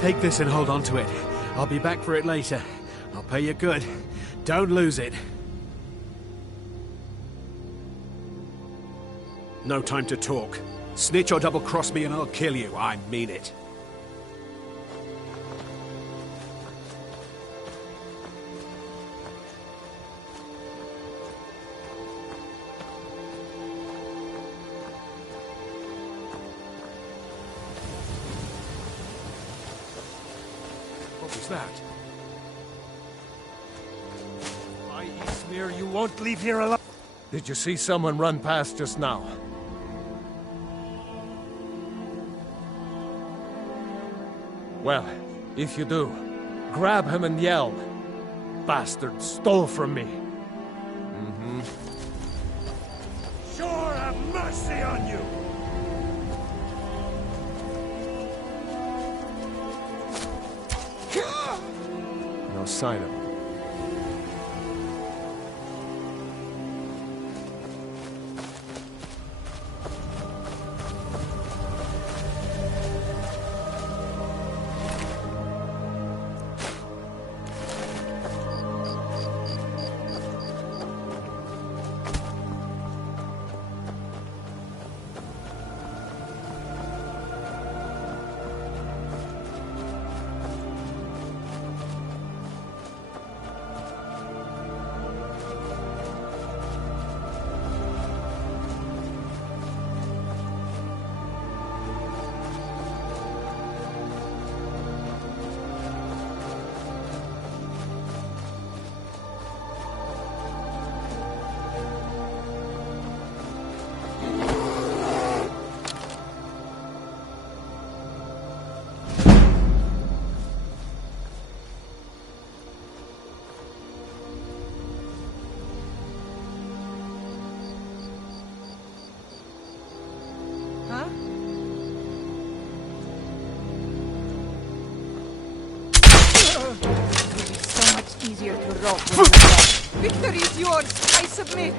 Take this and hold on to it. I'll be back for it later. I'll pay you good. Don't lose it. No time to talk. Snitch or double-cross me and I'll kill you. I mean it. What was that? I.E. Smear, you won't leave here alive. Did you see someone run past just now? Well, if you do, grab him and yell. Bastard stole from me. Sure have mercy on you! No sign of him. Easier to rope when you're dead. Victory is yours. I submit.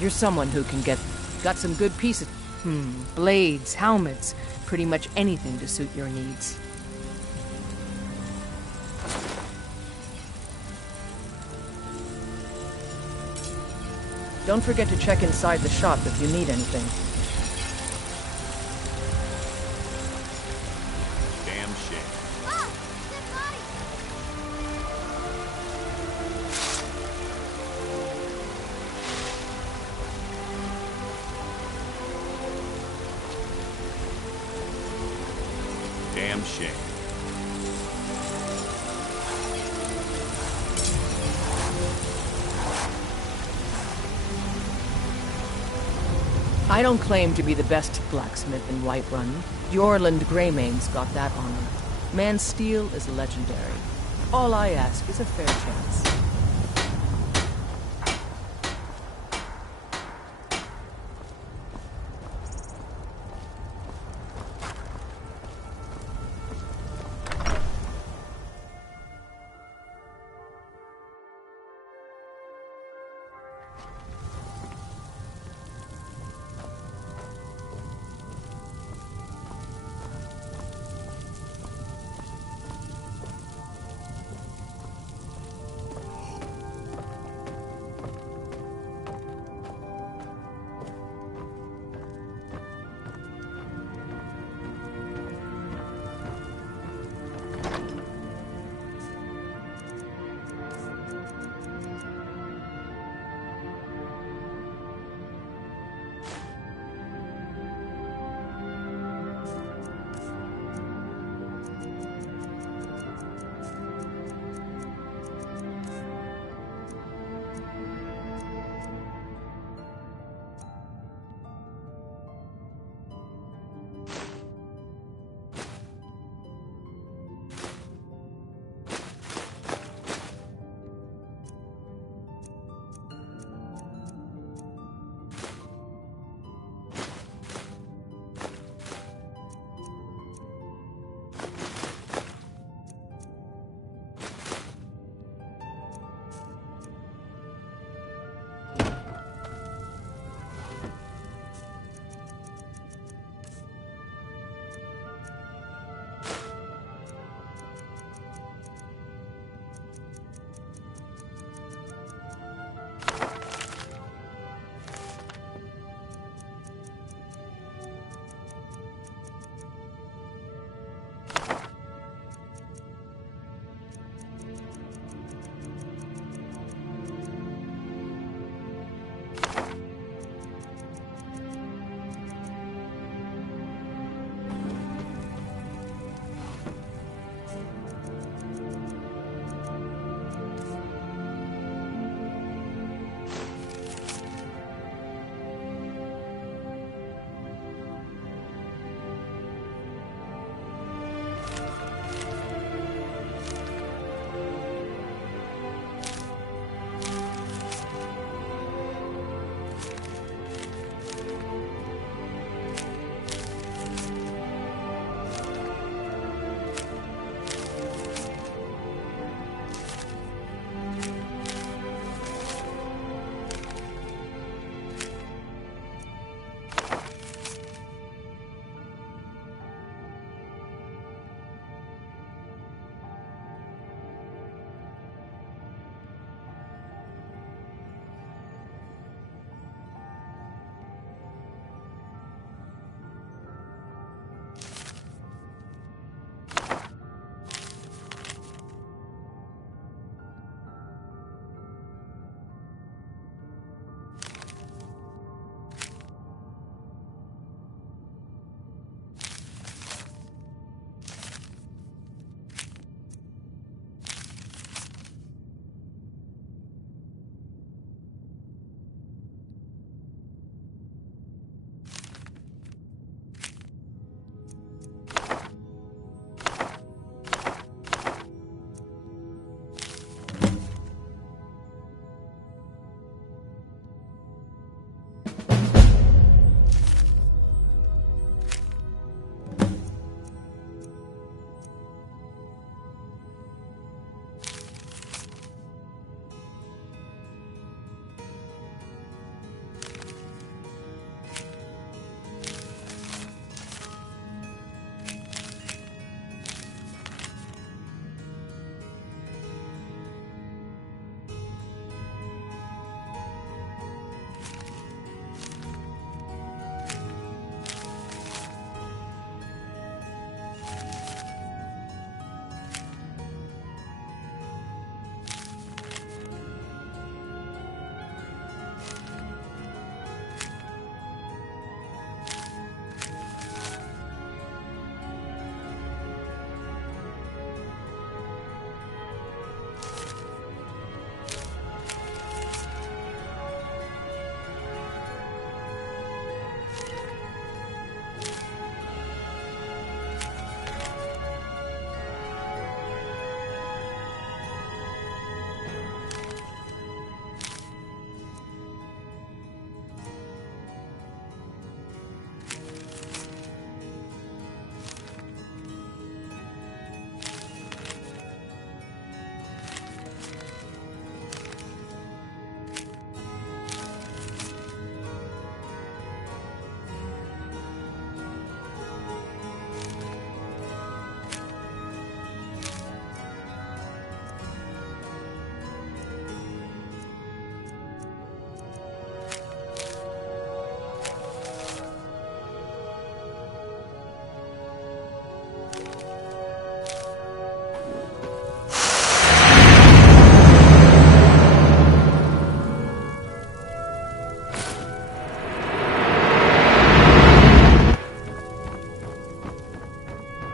You're someone who can got some good pieces. Blades, helmets, pretty much anything to suit your needs. Don't forget to check inside the shop if you need anything. Damn shame. Damn shame. I don't claim to be the best blacksmith in Whiterun. Jorland Greymane's got that honor. Man's steel is legendary. All I ask is a fair chance.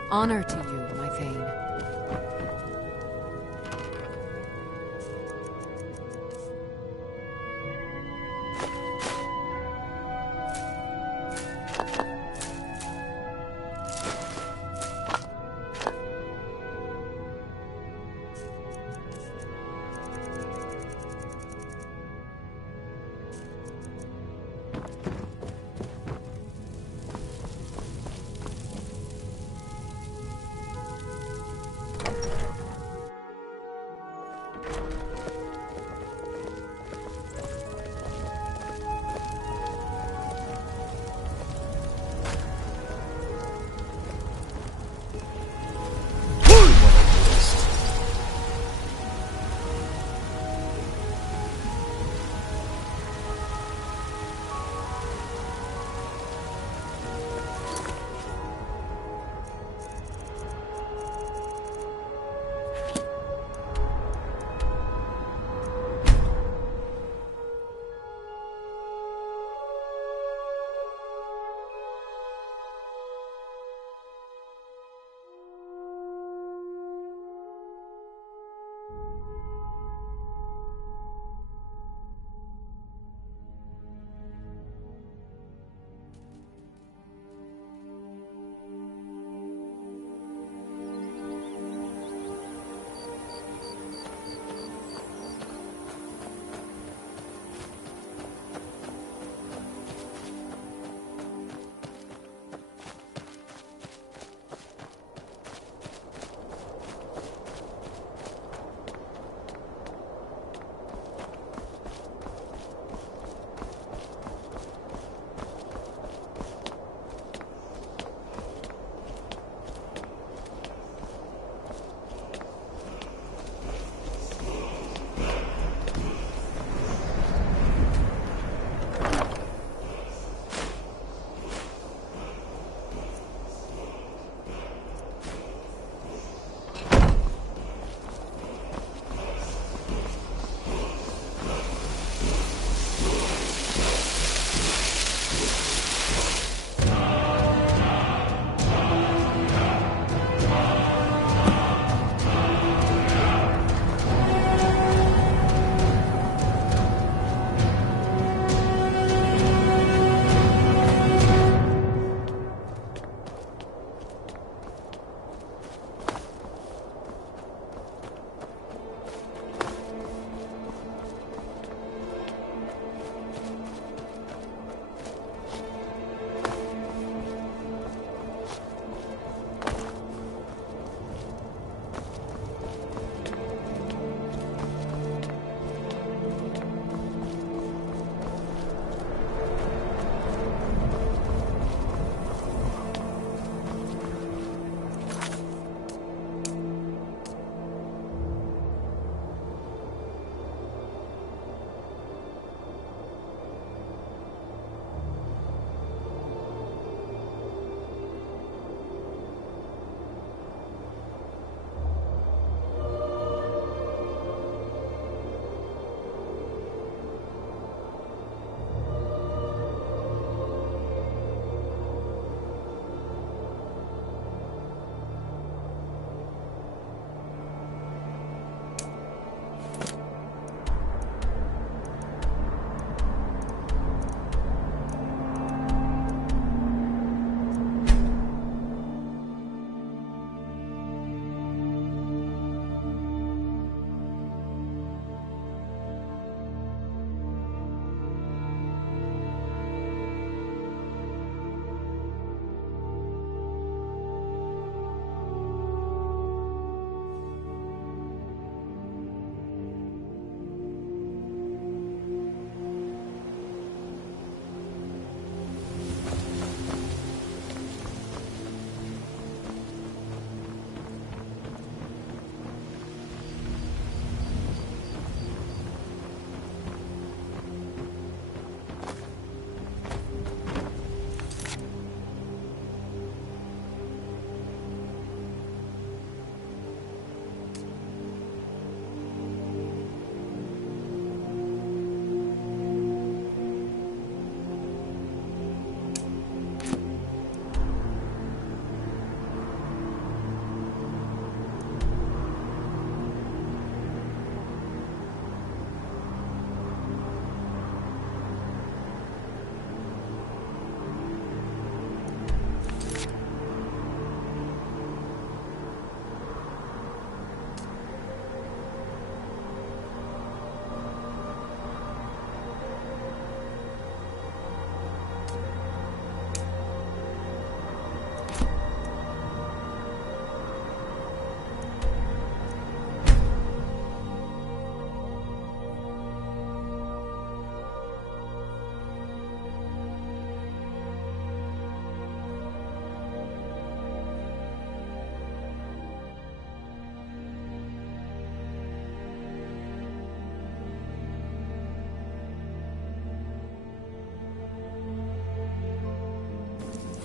Honor to you, my Thane.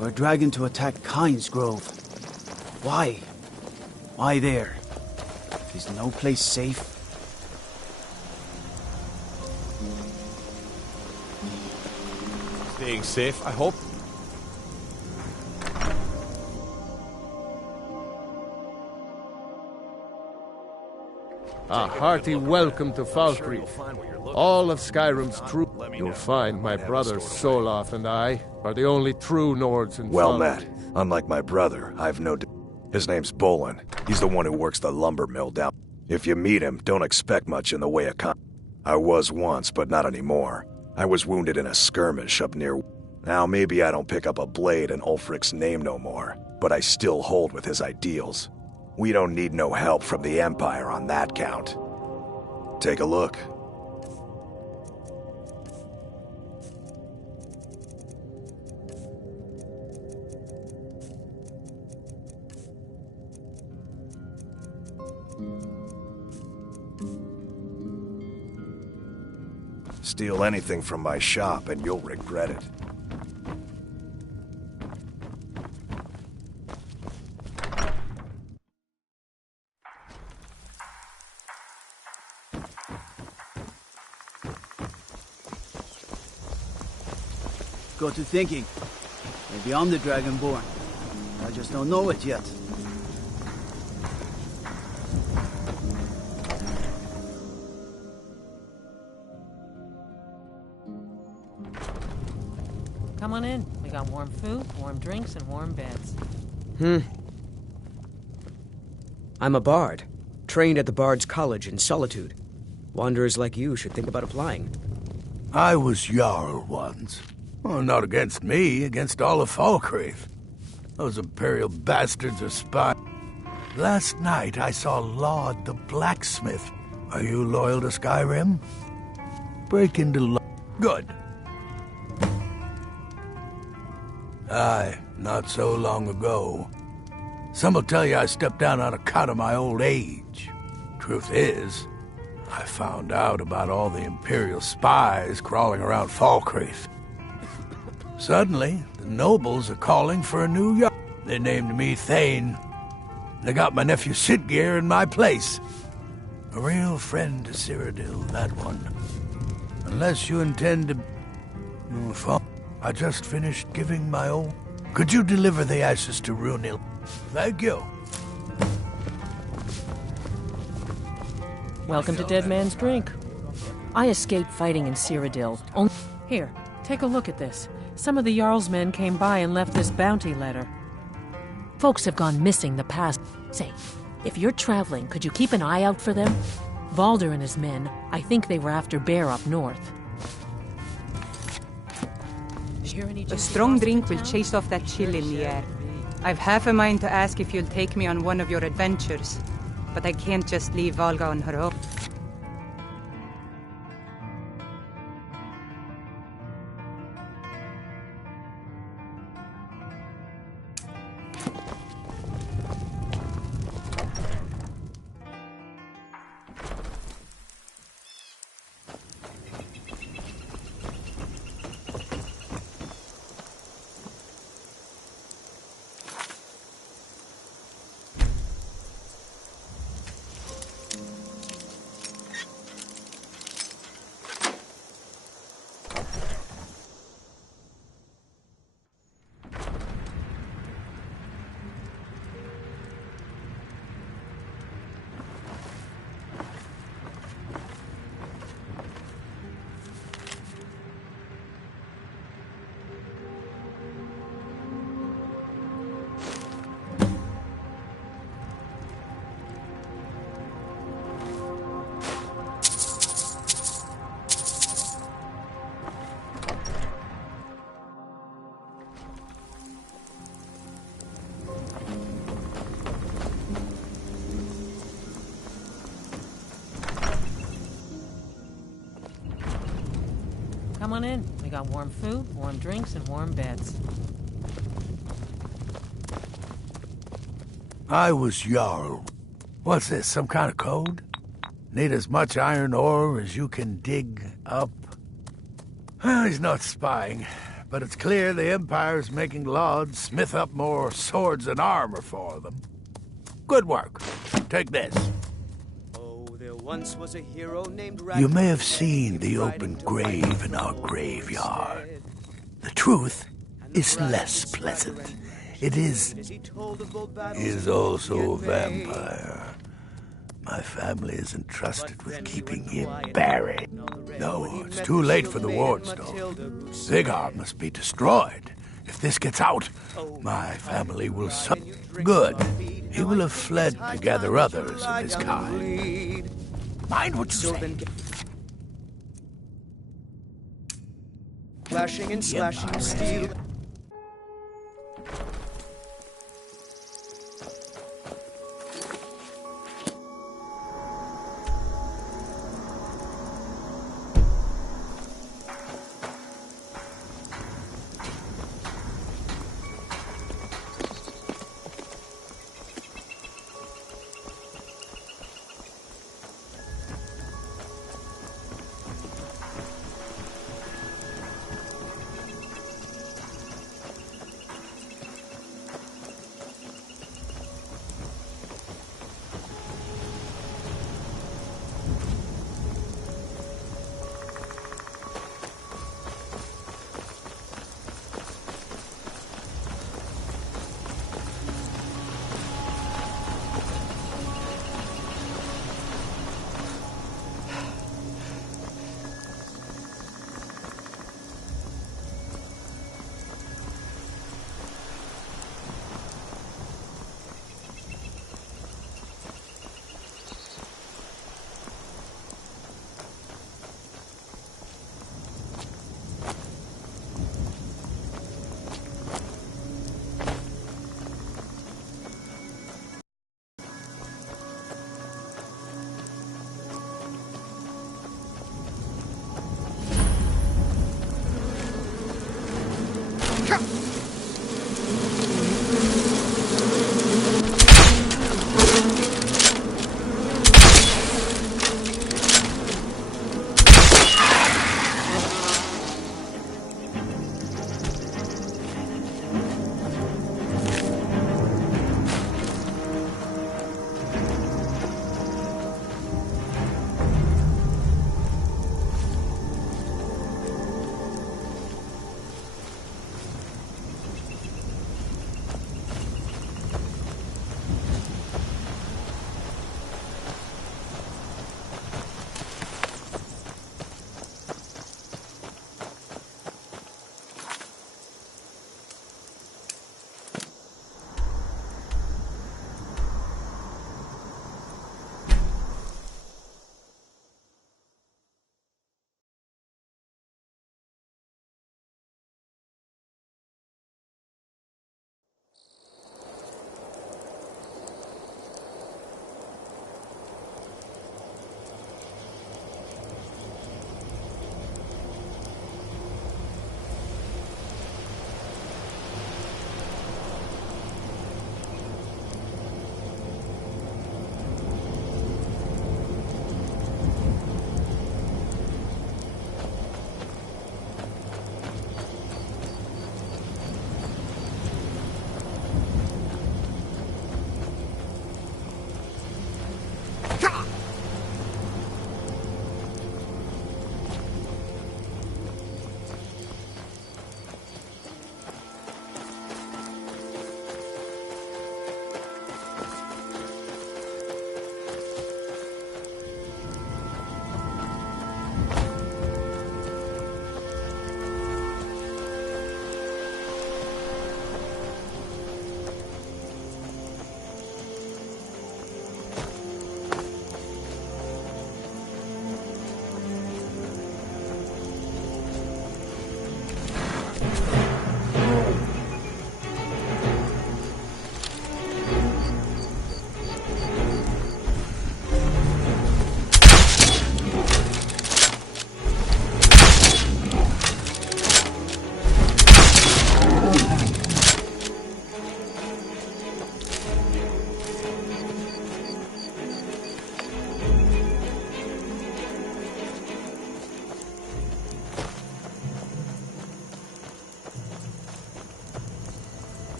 For a dragon to attack Kyne's Grove. Why? Why there? Is no place safe? Staying safe, I hope. A hearty welcome to Falkreath. All of Skyrim's true. You'll find my brother Soloth and I are the only true Nords in Well Falkreath. met. Unlike my brother, I've no... His name's Bolin. He's the one who works the lumber mill down. If you meet him, don't expect much in the way of I was once, but not anymore. I was wounded in a skirmish up near... Now, maybe I don't pick up a blade in Ulfric's name no more, but I still hold with his ideals. We don't need no help from the Empire on that count. Take a look. Steal anything from my shop and you'll regret it. Got to thinking. Maybe I'm the Dragonborn. I just don't know it yet. Come on in. We got warm food, warm drinks, and warm beds. I'm a bard, trained at the Bard's College in Solitude. Wanderers like you should think about applying. I was Jarl once. Well, not against me, against all of Falkreath. Those Imperial bastards are spies. Last night I saw Laud the blacksmith. Are you loyal to Skyrim? Break into Good. Aye, not so long ago. Some will tell you I stepped down on account of my old age. Truth is, I found out about all the Imperial spies crawling around Falkreath. Suddenly, the nobles are calling for a new Jarl. They named me Thane. They got my nephew Sitgeir in my place. A real friend to Cyrodiil, that one. Unless you intend to... I just finished giving my old... Could you deliver the ashes to Runil? Thank you. Welcome to Dead Man's Drink. I escaped fighting in Cyrodiil. Here, take a look at this. Some of the Jarl's men came by and left this bounty letter. Folks have gone missing the past... Say, if you're traveling, could you keep an eye out for them? Valder and his men, I think they were after Bear up north. A strong drink will chase off that chill in the air. I've half a mind to ask if you'll take me on one of your adventures, but I can't just leave Valga on her own. Come on in. We got warm food, warm drinks, and warm beds. I was Jarl. What's this, some kind of code? Need as much iron ore as you can dig up? Well, he's not spying. but it's clear the Empire's making Lauds smith up more swords and armor for them. Good work. Take this. Oh, there once was a hero named You may have seen the open grave in our graveyard. The truth is less pleasant. It is also a vampire. My family is entrusted with keeping him buried. No, it's too late for the Wardstone. Vigar must be destroyed. If this gets out, my family will suffer. Good. He will have fled to gather others of his kind. Mind what you say. Flashing and slashing steel.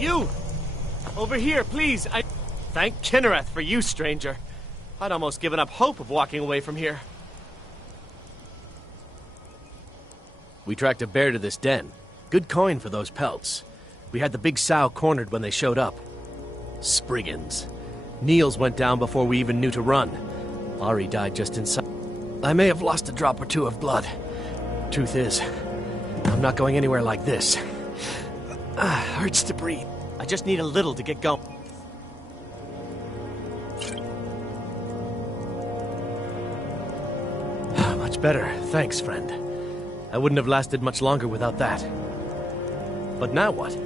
You! Over here, please! Thank Kinnereth for you, stranger. I'd almost given up hope of walking away from here. We tracked a bear to this den. Good coin for those pelts. We had the big sow cornered when they showed up. Spriggans. Niels went down before we even knew to run. Ari died just inside. I may have lost a drop or two of blood. Truth is, I'm not going anywhere like this. Hurts to breathe. I just need a little to get going. Much better. Thanks, friend. I wouldn't have lasted much longer without that. But now what?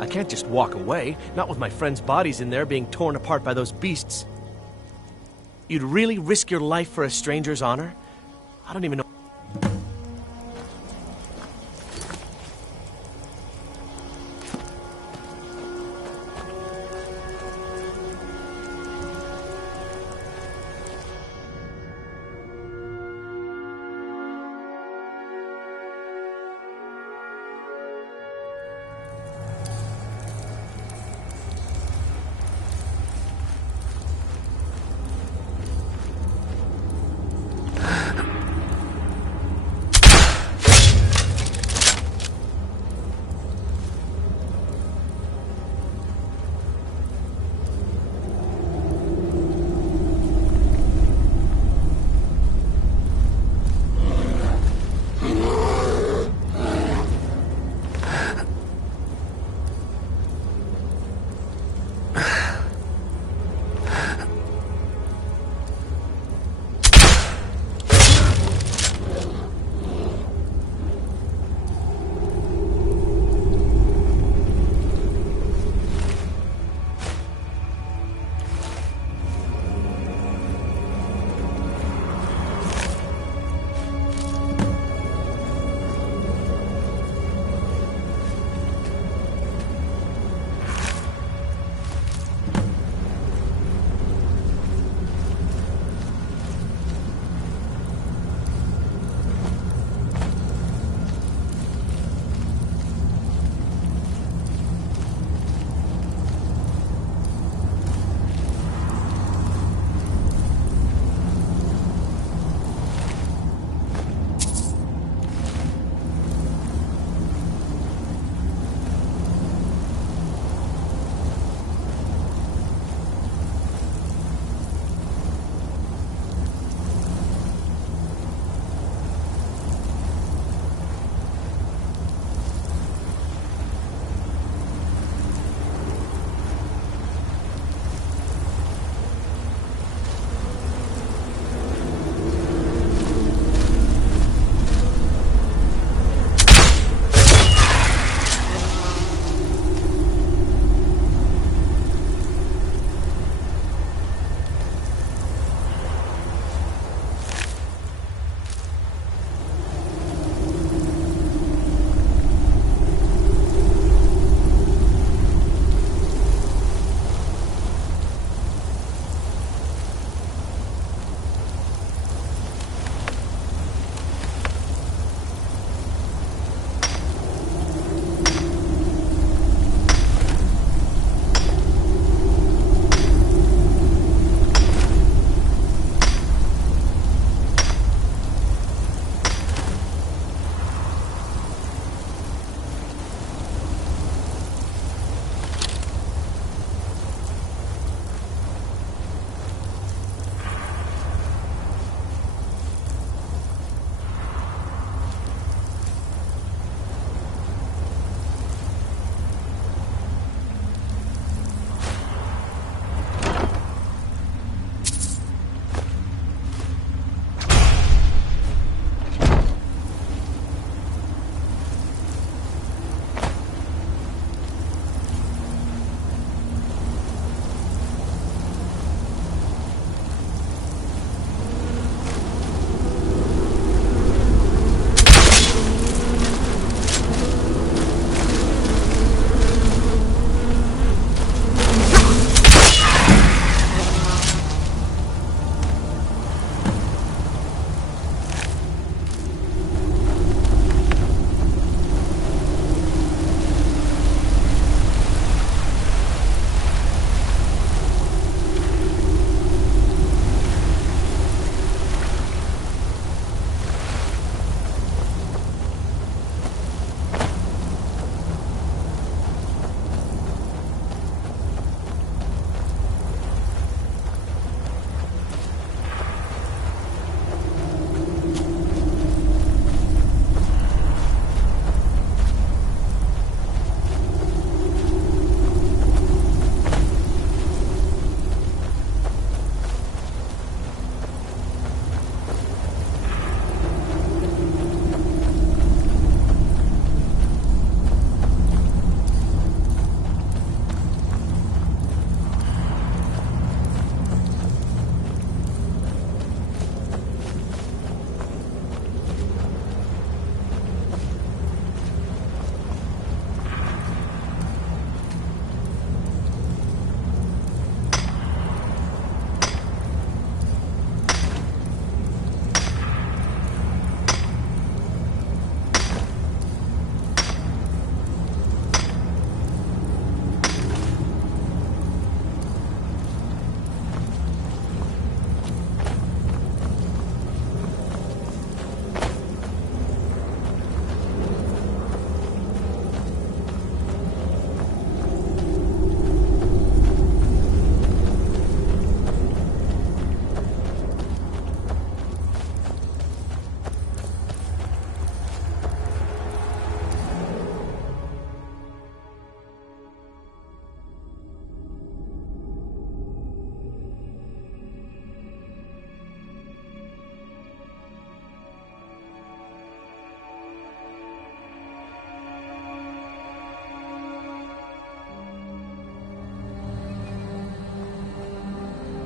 I can't just walk away, not with my friends' bodies in there being torn apart by those beasts. You'd really risk your life for a stranger's honor? I don't even know.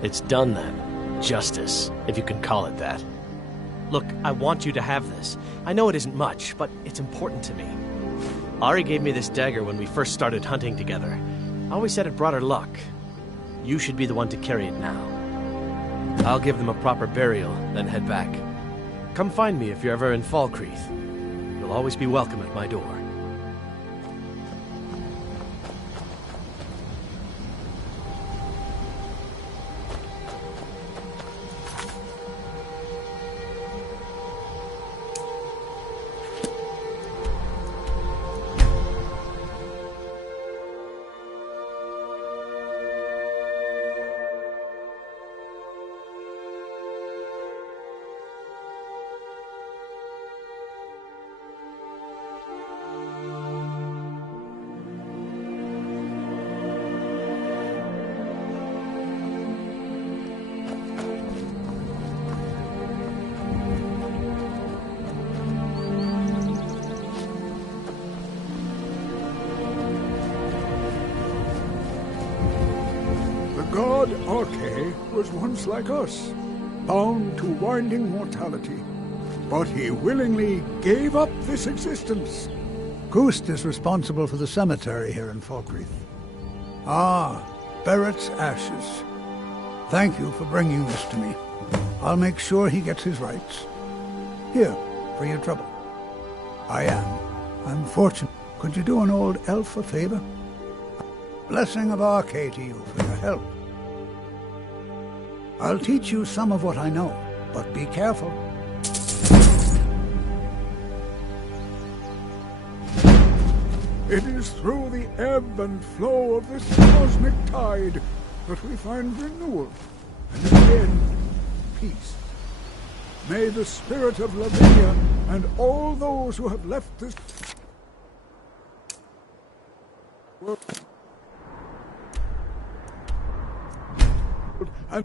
It's done then. Justice, if you can call it that. Look, I want you to have this. I know it isn't much, but it's important to me. Ari gave me this dagger when we first started hunting together. I always said it brought her luck. You should be the one to carry it now. I'll give them a proper burial, then head back. Come find me if you're ever in Falkreath. You'll always be welcome at my door. God Arche was once like us, bound to winding mortality. But he willingly gave up this existence. Gust is responsible for the cemetery here in Falkreath. Ah, Barrett's ashes. Thank you for bringing this to me. I'll make sure he gets his rights. Here, for your trouble. I'm fortunate. Could you do an old elf a favor? Blessing of Arche to you for your help. I'll teach you some of what I know, but be careful. It is through the ebb and flow of this cosmic tide that we find renewal, and in the end, peace. May the spirit of Lavinia and all those who have left this world and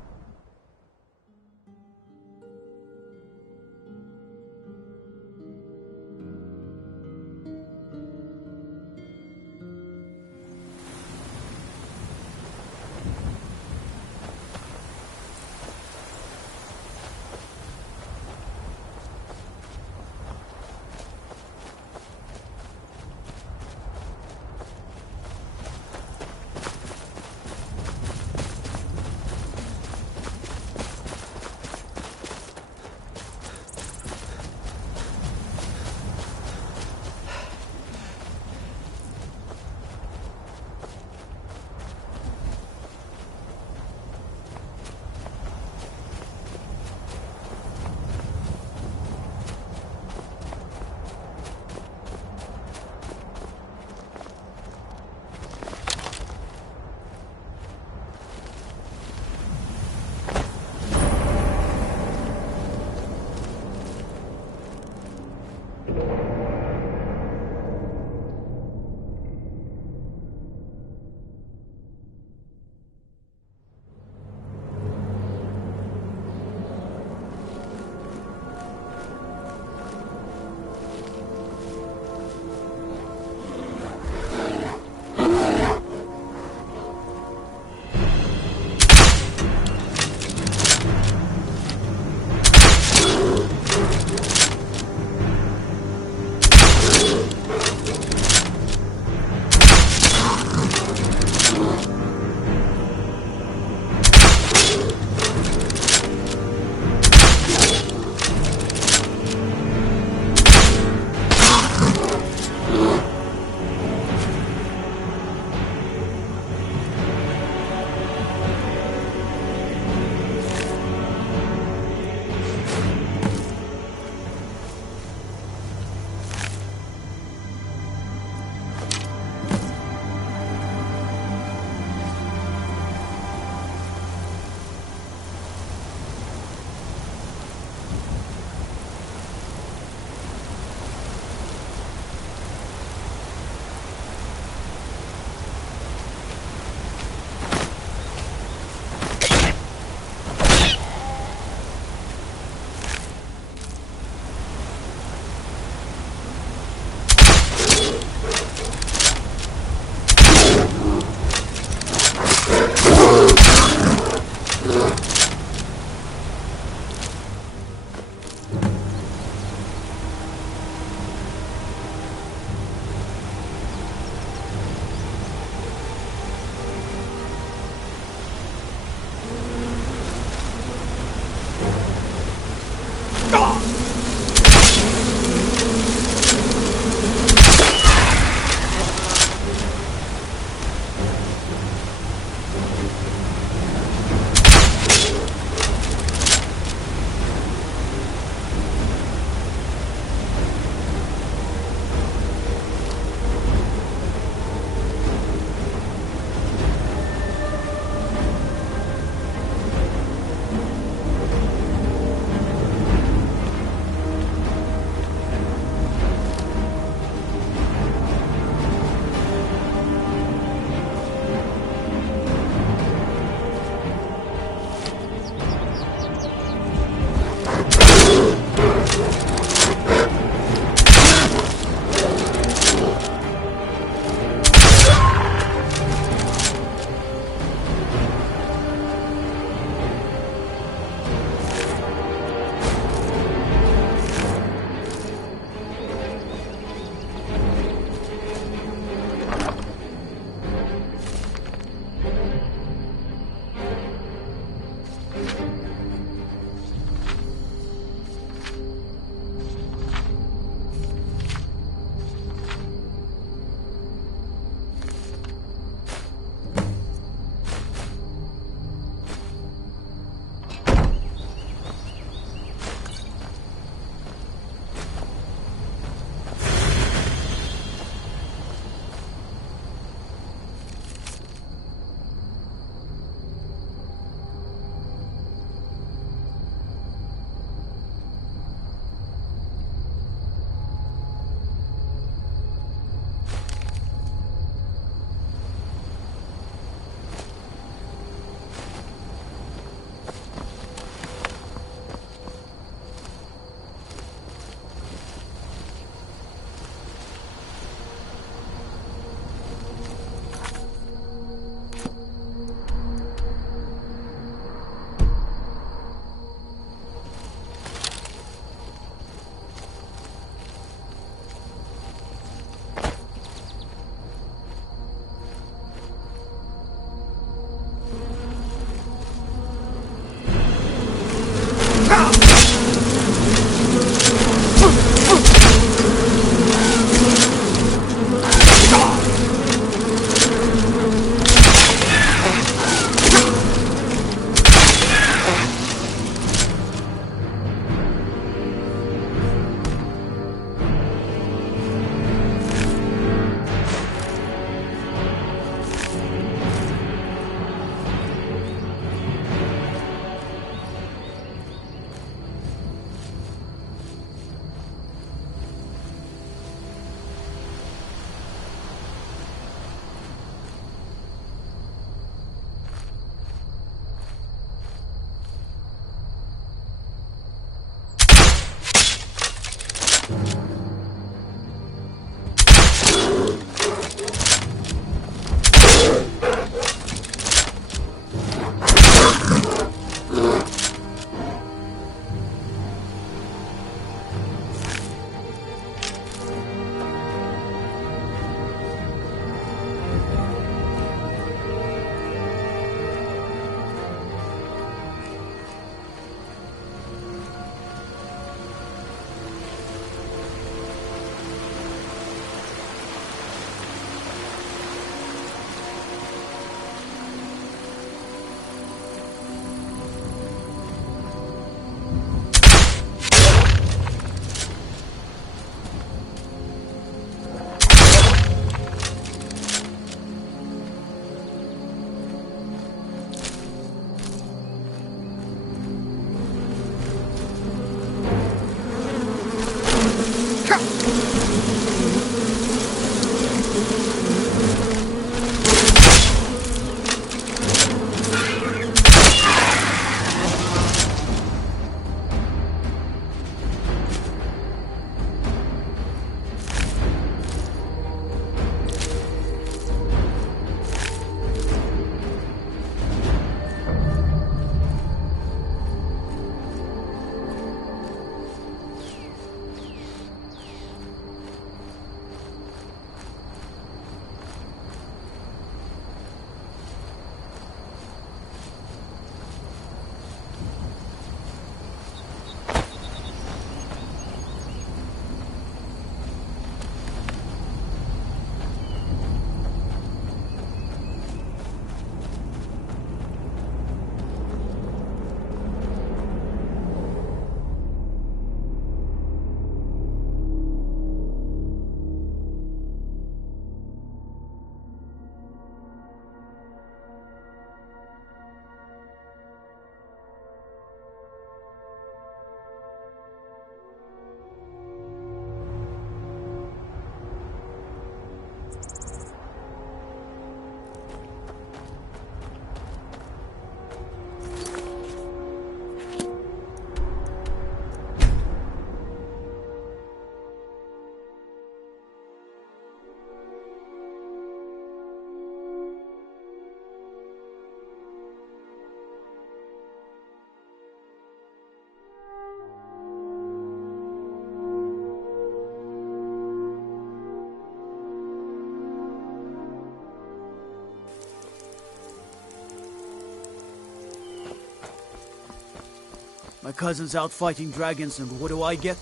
My cousin's out fighting dragons, and what do I get?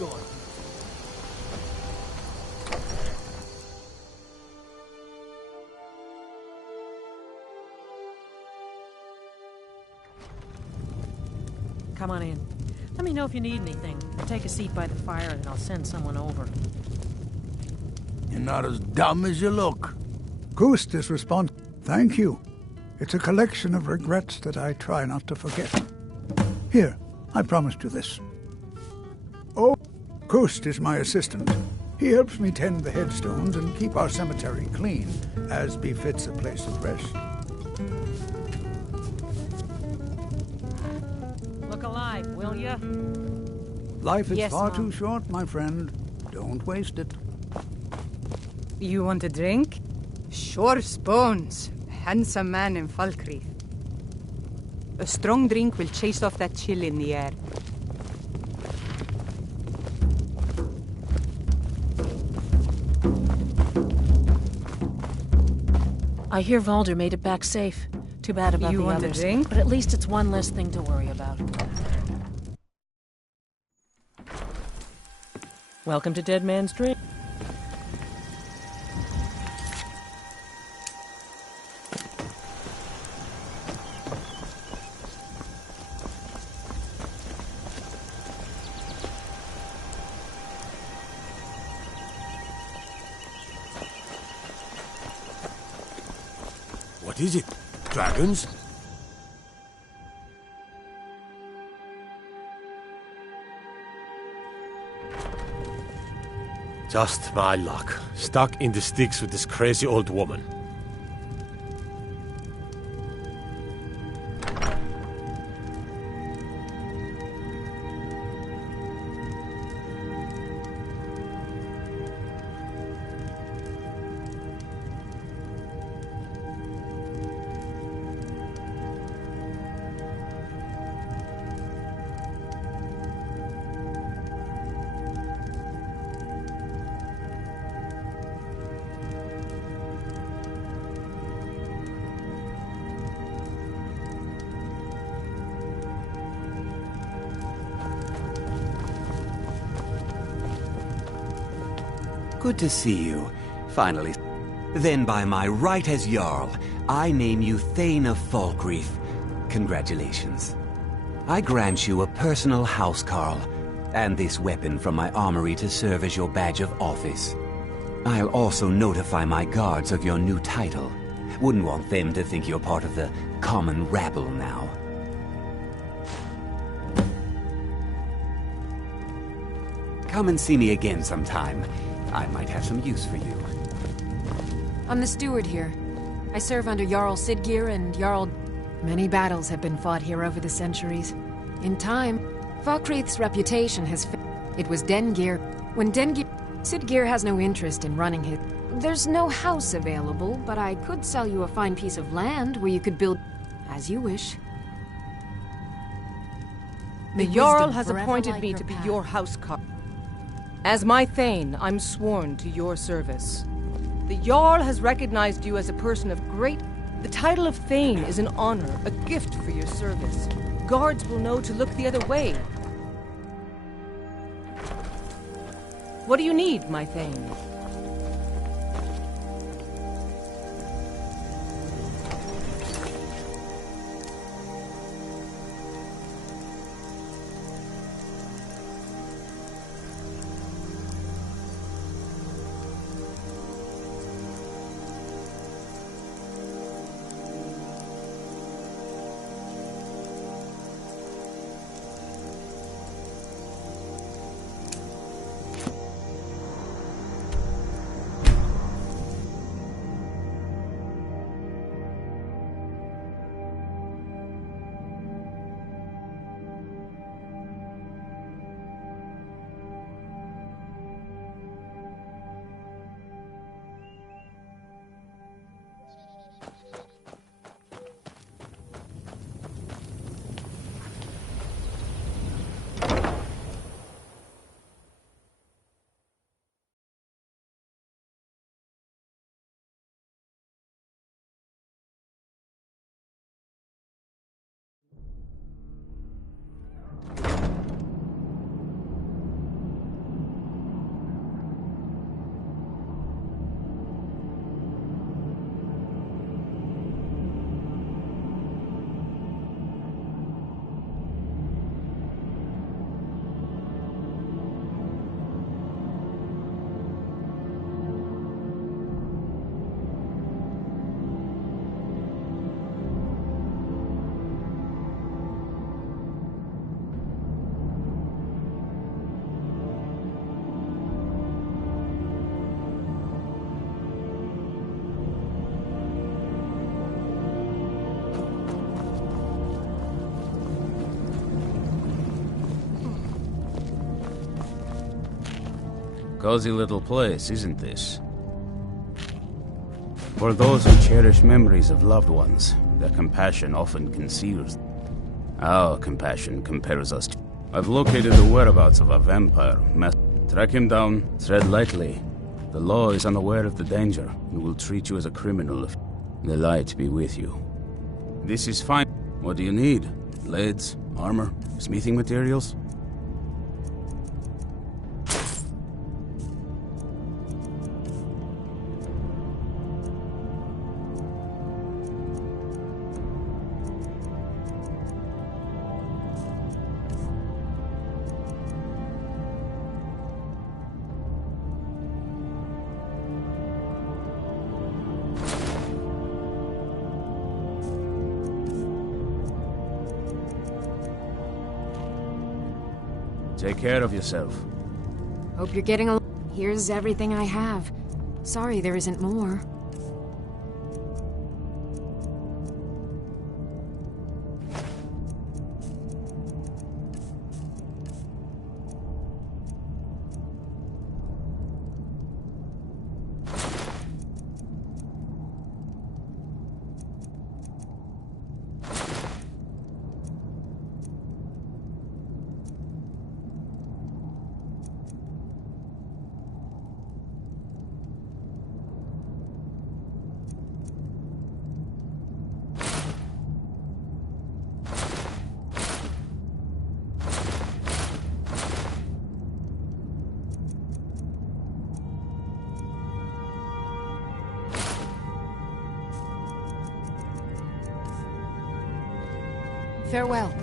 God. Come on in. Let me know if you need anything. Take a seat by the fire and I'll send someone over. You're not as dumb as you look. Ghost is respond. Thank you. It's a collection of regrets that I try not to forget. Here, I promised you this. Oh, Ghost is my assistant. He helps me tend the headstones and keep our cemetery clean, as befits a place of rest. Look alive, will ya? Life is Yes, far Mom. too short, my friend. Don't waste it. You want a drink? Sure, Bones. Handsome man in Falkreath. A strong drink will chase off that chill in the air. I hear Valder made it back safe. Too bad about You the want a others. drink? But at least it's one less thing to worry about. Welcome to Dead Man's Drink. What is it? Dragons? Just my luck. Stuck in the sticks with this crazy old woman. Good to see you. Finally. Then by my right as Jarl, I name you Thane of Falkreath. Congratulations. I grant you a personal housecarl, and this weapon from my armory to serve as your badge of office. I'll also notify my guards of your new title. Wouldn't want them to think you're part of the common rabble now. Come and see me again sometime. I might have some use for you. I'm the steward here. I serve under Jarl Siggeir and Jarl... Many battles have been fought here over the centuries. In time, Falkreath's reputation has... It was Dengeir. When Dengeir... Siggeir has no interest in running his... There's no house available, but I could sell you a fine piece of land where you could build... as you wish. The Jarl has appointed me to be your housecarl. As my Thane, I'm sworn to your service. The Jarl has recognized you as a person of great... The title of Thane is an honor, a gift for your service. Guards will know to look the other way. What do you need, my Thane? Cozy little place, isn't this? For those who cherish memories of loved ones, their compassion often conceals. Our compassion compels us to... I've located the whereabouts of a vampire. Track him down, tread lightly. The law is unaware of the danger and will treat you as a criminal if... The light be with you. This is fine. What do you need? Blades, armor, smithing materials? Take care of yourself. Hope you're getting along. Here's everything I have. Sorry there isn't more. Farewell.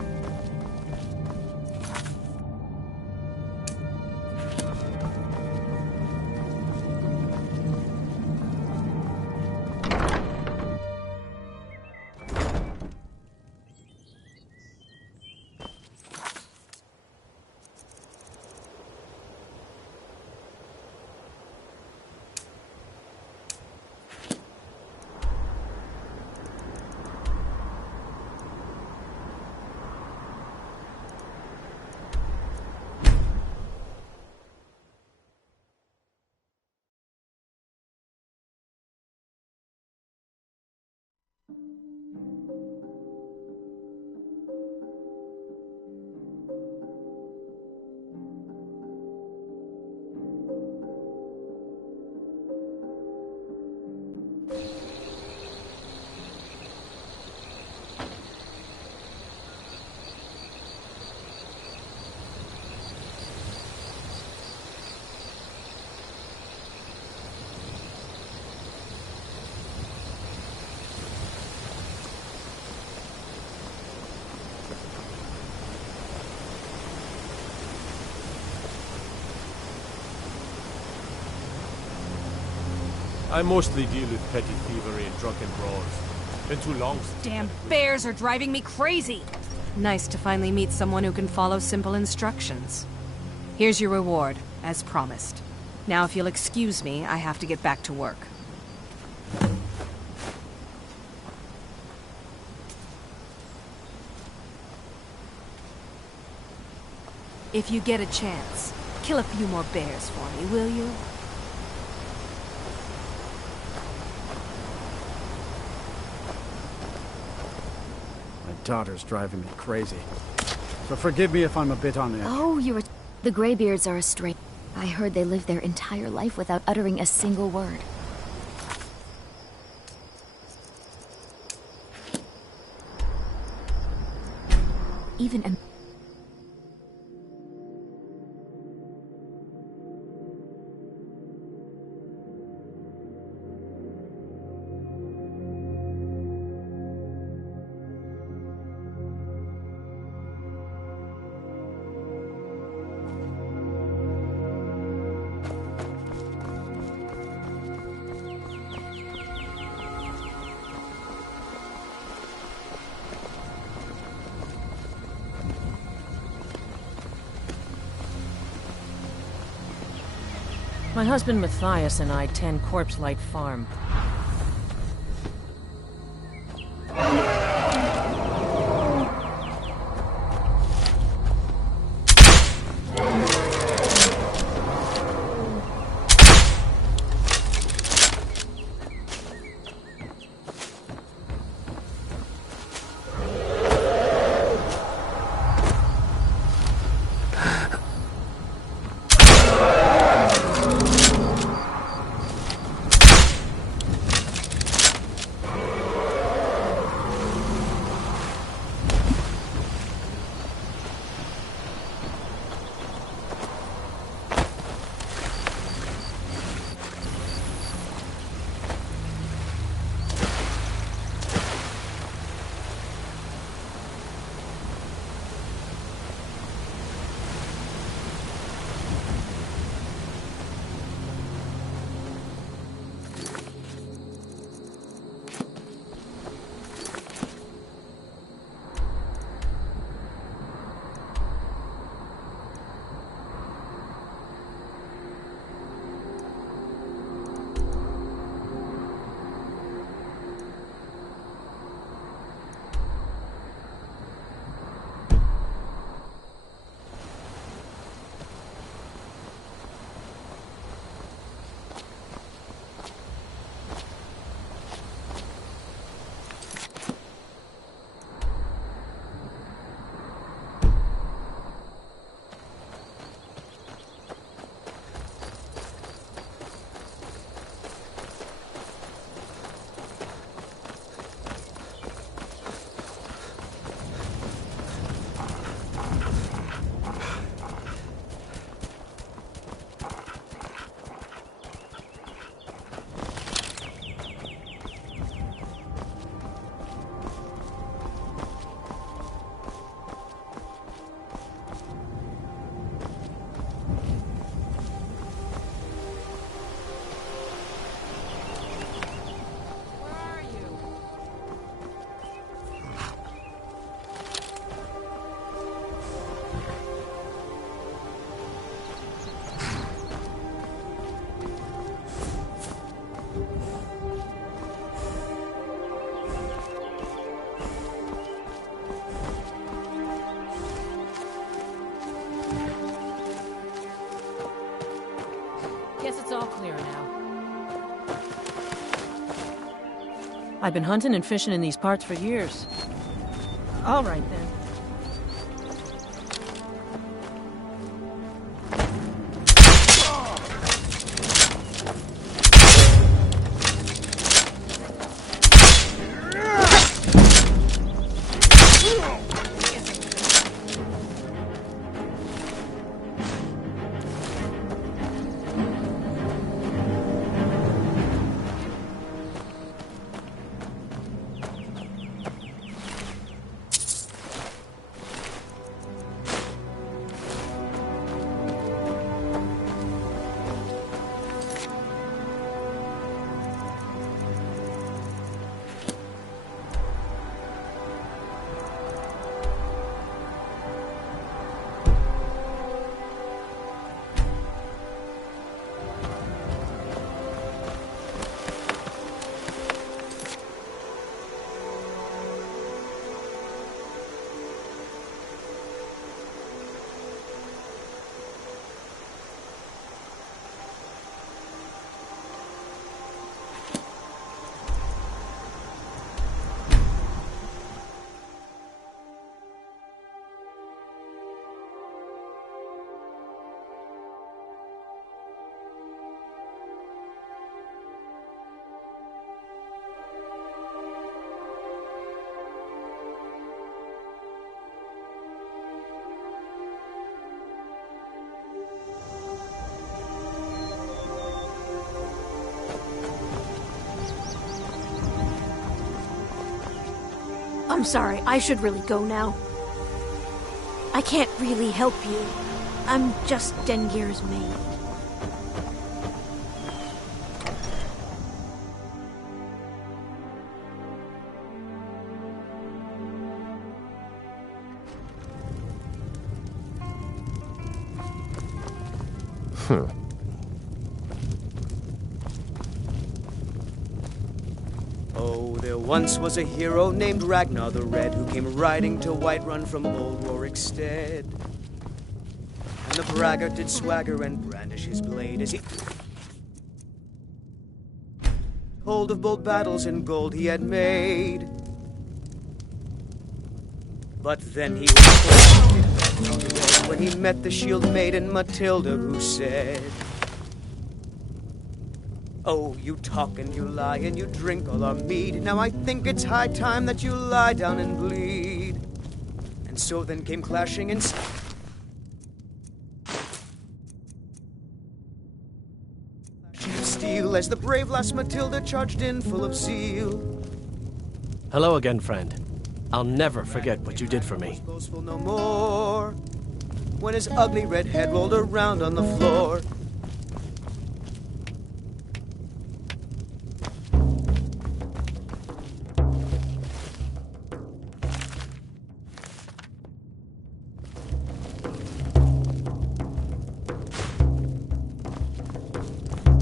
I mostly deal with petty thievery and drunken brawls. Been too long since... Damn bears are driving me crazy! Nice to finally meet someone who can follow simple instructions. Here's your reward, as promised. Now if you'll excuse me, I have to get back to work. If you get a chance, kill a few more bears for me, will you? Daughter's driving me crazy. So forgive me if I'm a bit on edge. Oh, the Greybeards are a strange... I heard they lived their entire life without uttering a single word. Even a... My husband Matthias and I tend Corpse Light Farm. I've been hunting and fishing in these parts for years. All right, then. I'm sorry, I should really go now. I can't really help you. I'm just Dengir's maid. Oh, there once was a hero named Ragnar the Red who came riding to Whiterun from old Rorikstead. And the braggart did swagger and brandish his blade as he told of bold battles and gold he had made. But then he was when he met the shield maiden Matilda, who said, "Oh, you talk and you lie and you drink all our mead. Now I think it's high time that you lie down and bleed." And so then came clashing and steel as the brave lass Matilda charged in full of zeal. Hello again, friend. I'll never forget what you did for me. Boastful no more when his ugly red head rolled around on the floor.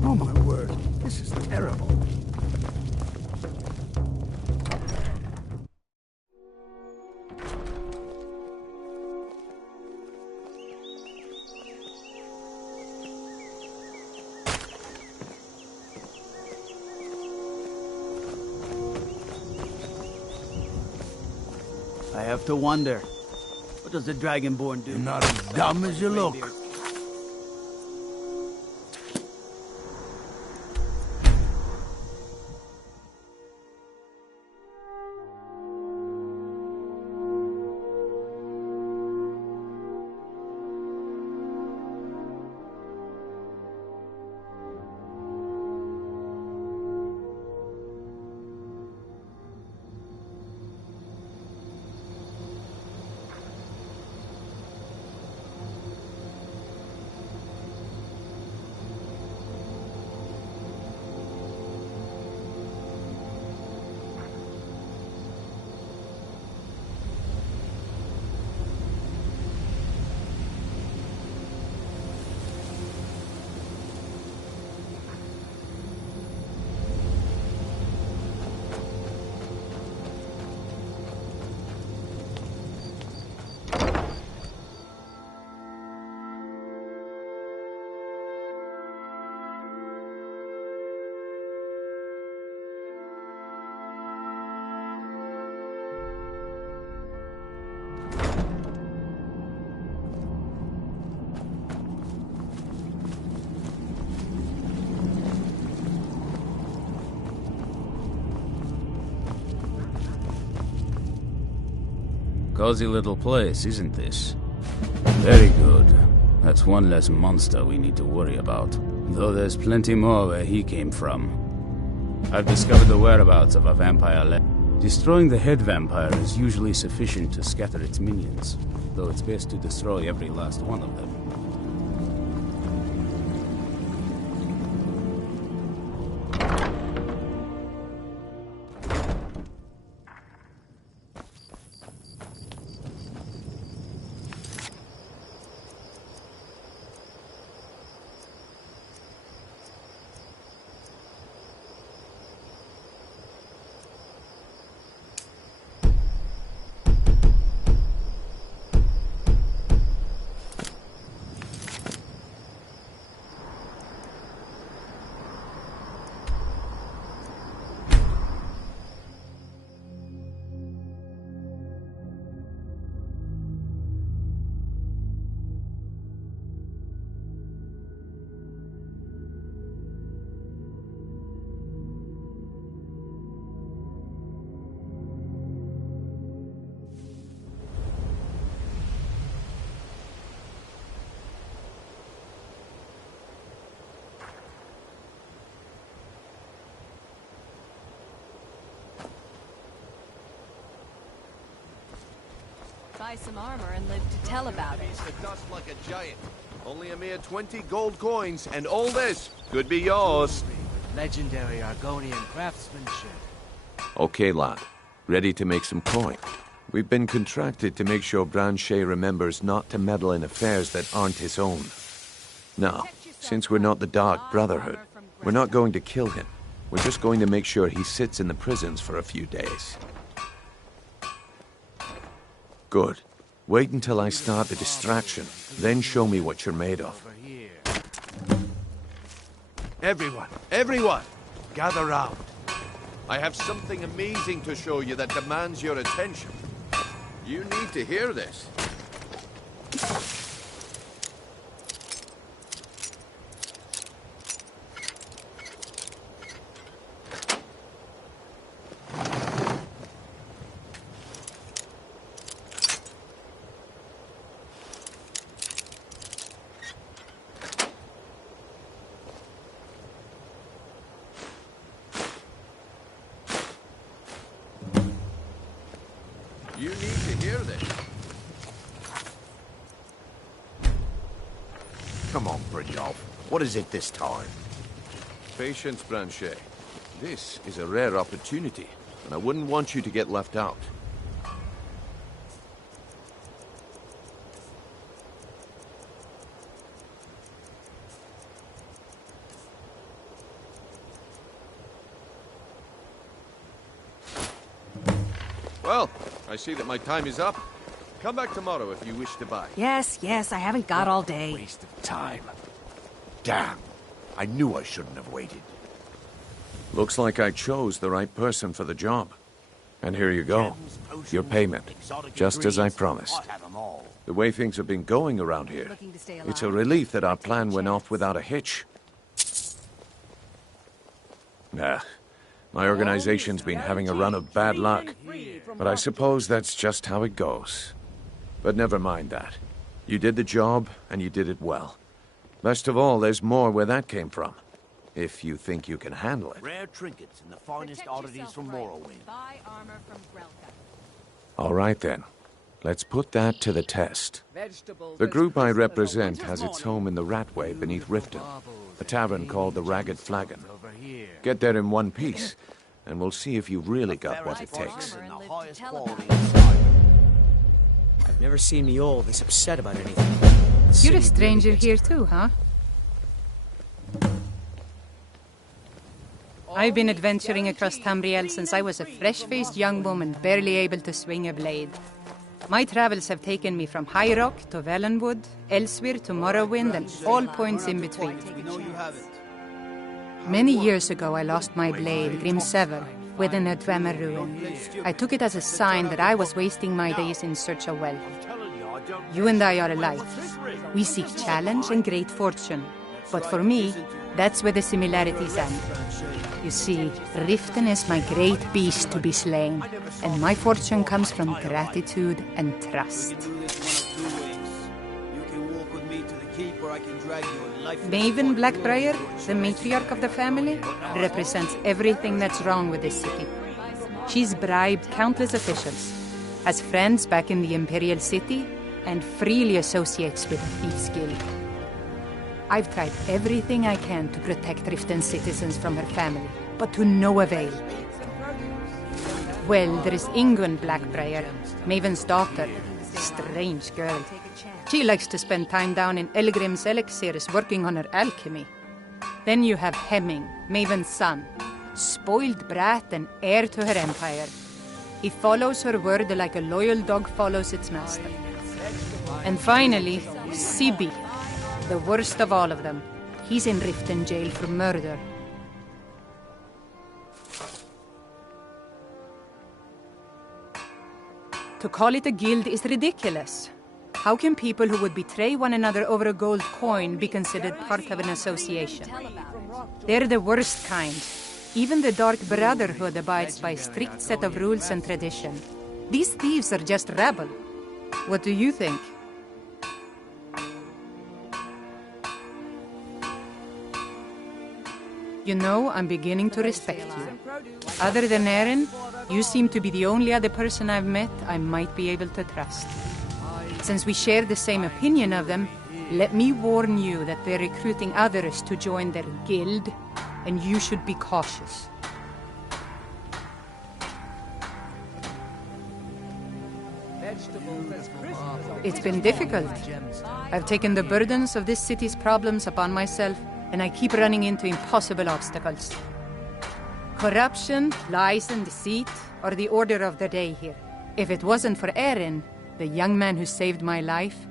Oh my word, this is terrible. I have to wonder, what does the Dragonborn do? You're not as dumb as you look. Cozy little place, isn't this? Very good. That's one less monster we need to worry about. Though there's plenty more where he came from. I've discovered the whereabouts of a vampire Destroying the head vampire is usually sufficient to scatter its minions, though it's best to destroy every last one of them. Buy some armor and live to tell about it. The dust like a giant. Only a mere 20 gold coins, and all this could be yours. Legendary Argonian craftsmanship. Okay, lad. Ready to make some coin. We've been contracted to make sure Branchet remembers not to meddle in affairs that aren't his own. Now, since we're not the Dark Brotherhood, we're not going to kill him. We're just going to make sure he sits in the prisons for a few days. Good. Wait until I start the distraction, then show me what you're made of. Everyone, gather round. I have something amazing to show you that demands your attention. You need to hear this. You need to hear this. Come on, Brynjolf. What is it this time? Patience, Branchet. This is a rare opportunity, and I wouldn't want you to get left out. Well, I see that my time is up. Come back tomorrow if you wish to buy. Yes, I haven't got all day. Waste of time. Damn. I knew I shouldn't have waited. Looks like I chose the right person for the job. And here you go. Your payment. Just as I promised. The way things have been going around here, it's a relief that our plan went off without a hitch. Nah. My organization's been having a run of bad luck, but I suppose that's just how it goes. But never mind that. You did the job, and you did it well. Best of all, there's more where that came from, if you think you can handle it. Rare trinkets and the finest oddities from Morrowind. All right then. Let's put that to the test. The group I represent has its home in the Ratway beneath Riften, a tavern called the Ragged Flagon. Get there in one piece, and we'll see if you've really got what it takes. I've never seen Mjol this upset about anything. You're a stranger here too, huh? I've been adventuring across Tamriel since I was a fresh-faced young woman barely able to swing a blade. My travels have taken me from High Rock to Valenwood, elsewhere to Morrowind, and all points in between. Many years ago, I lost my blade, Grimsever, within a Dwemer ruin. I took it as a sign that I was wasting my days in search of wealth. You and I are alike. We seek challenge and great fortune. But for me, That's where the similarities end. You see, Riften is my great beast to be slain, and my fortune comes from gratitude and trust. Maven Blackbriar, the matriarch of the family, represents everything that's wrong with this city. She's bribed countless officials, has friends back in the Imperial City, and freely associates with the Thieves Guild. I've tried everything I can to protect Riften's citizens from her family, but to no avail. Well, there is Ingun Blackbriar, Maven's daughter. Strange girl. She likes to spend time down in Elgrim's elixirs working on her alchemy. Then you have Hemming, Maven's son. Spoiled brat and heir to her empire. He follows her word like a loyal dog follows its master. And finally, Sibi, the worst of all of them. He's in Riften jail for murder. To call it a guild is ridiculous. How can people who would betray one another over a gold coin be considered part of an association? They're the worst kind. Even the Dark Brotherhood abides by a strict set of rules and tradition. These thieves are just rabble. What do you think? You know, I'm beginning to respect you. Other than Erin, you seem to be the only other person I've met I might be able to trust. Since we share the same opinion of them, let me warn you that they're recruiting others to join their guild, and you should be cautious. It's been difficult. I've taken the burdens of this city's problems upon myself, and I keep running into impossible obstacles. Corruption, lies and deceit are the order of the day here. If it wasn't for Erin, the young man who saved my life,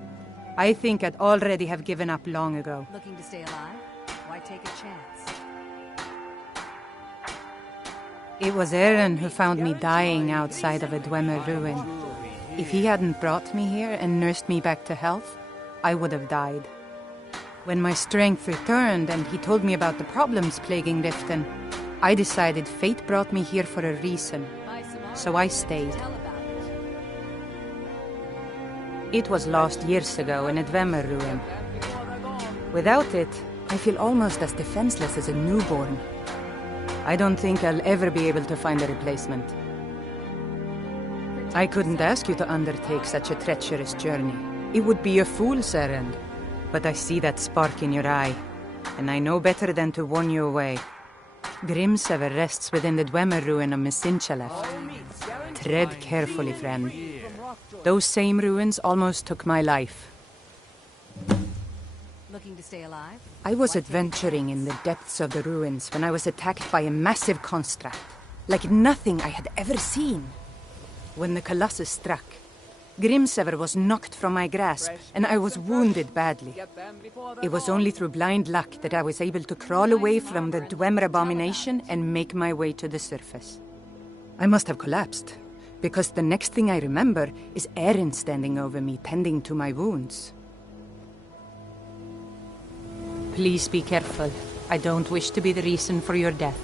I think I'd already have given up long ago. Looking to stay alive? Why take a chance? It was Erin who found me dying outside of a Dwemer ruin. If he hadn't brought me here and nursed me back to health, I would have died. When my strength returned and he told me about the problems plaguing Riften, I decided fate brought me here for a reason, so I stayed. It was lost years ago in a Dwemer ruin. Without it, I feel almost as defenseless as a newborn. I don't think I'll ever be able to find a replacement. I couldn't ask you to undertake such a treacherous journey. It would be a fool's errand. But I see that spark in your eye, and I know better than to warn you away. Grimsever rests within the Dwemer ruin of Mesinchalef. Tread carefully, friend. Those same ruins almost took my life. Looking to stay alive? I was adventuring in the depths of the ruins when I was attacked by a massive construct, like nothing I had ever seen. When the Colossus struck, Grimsever was knocked from my grasp, and I was wounded badly. It was only through blind luck that I was able to crawl away from the Dwemer abomination and make my way to the surface. I must have collapsed, because the next thing I remember is Erin standing over me, tending to my wounds. Please be careful. I don't wish to be the reason for your death.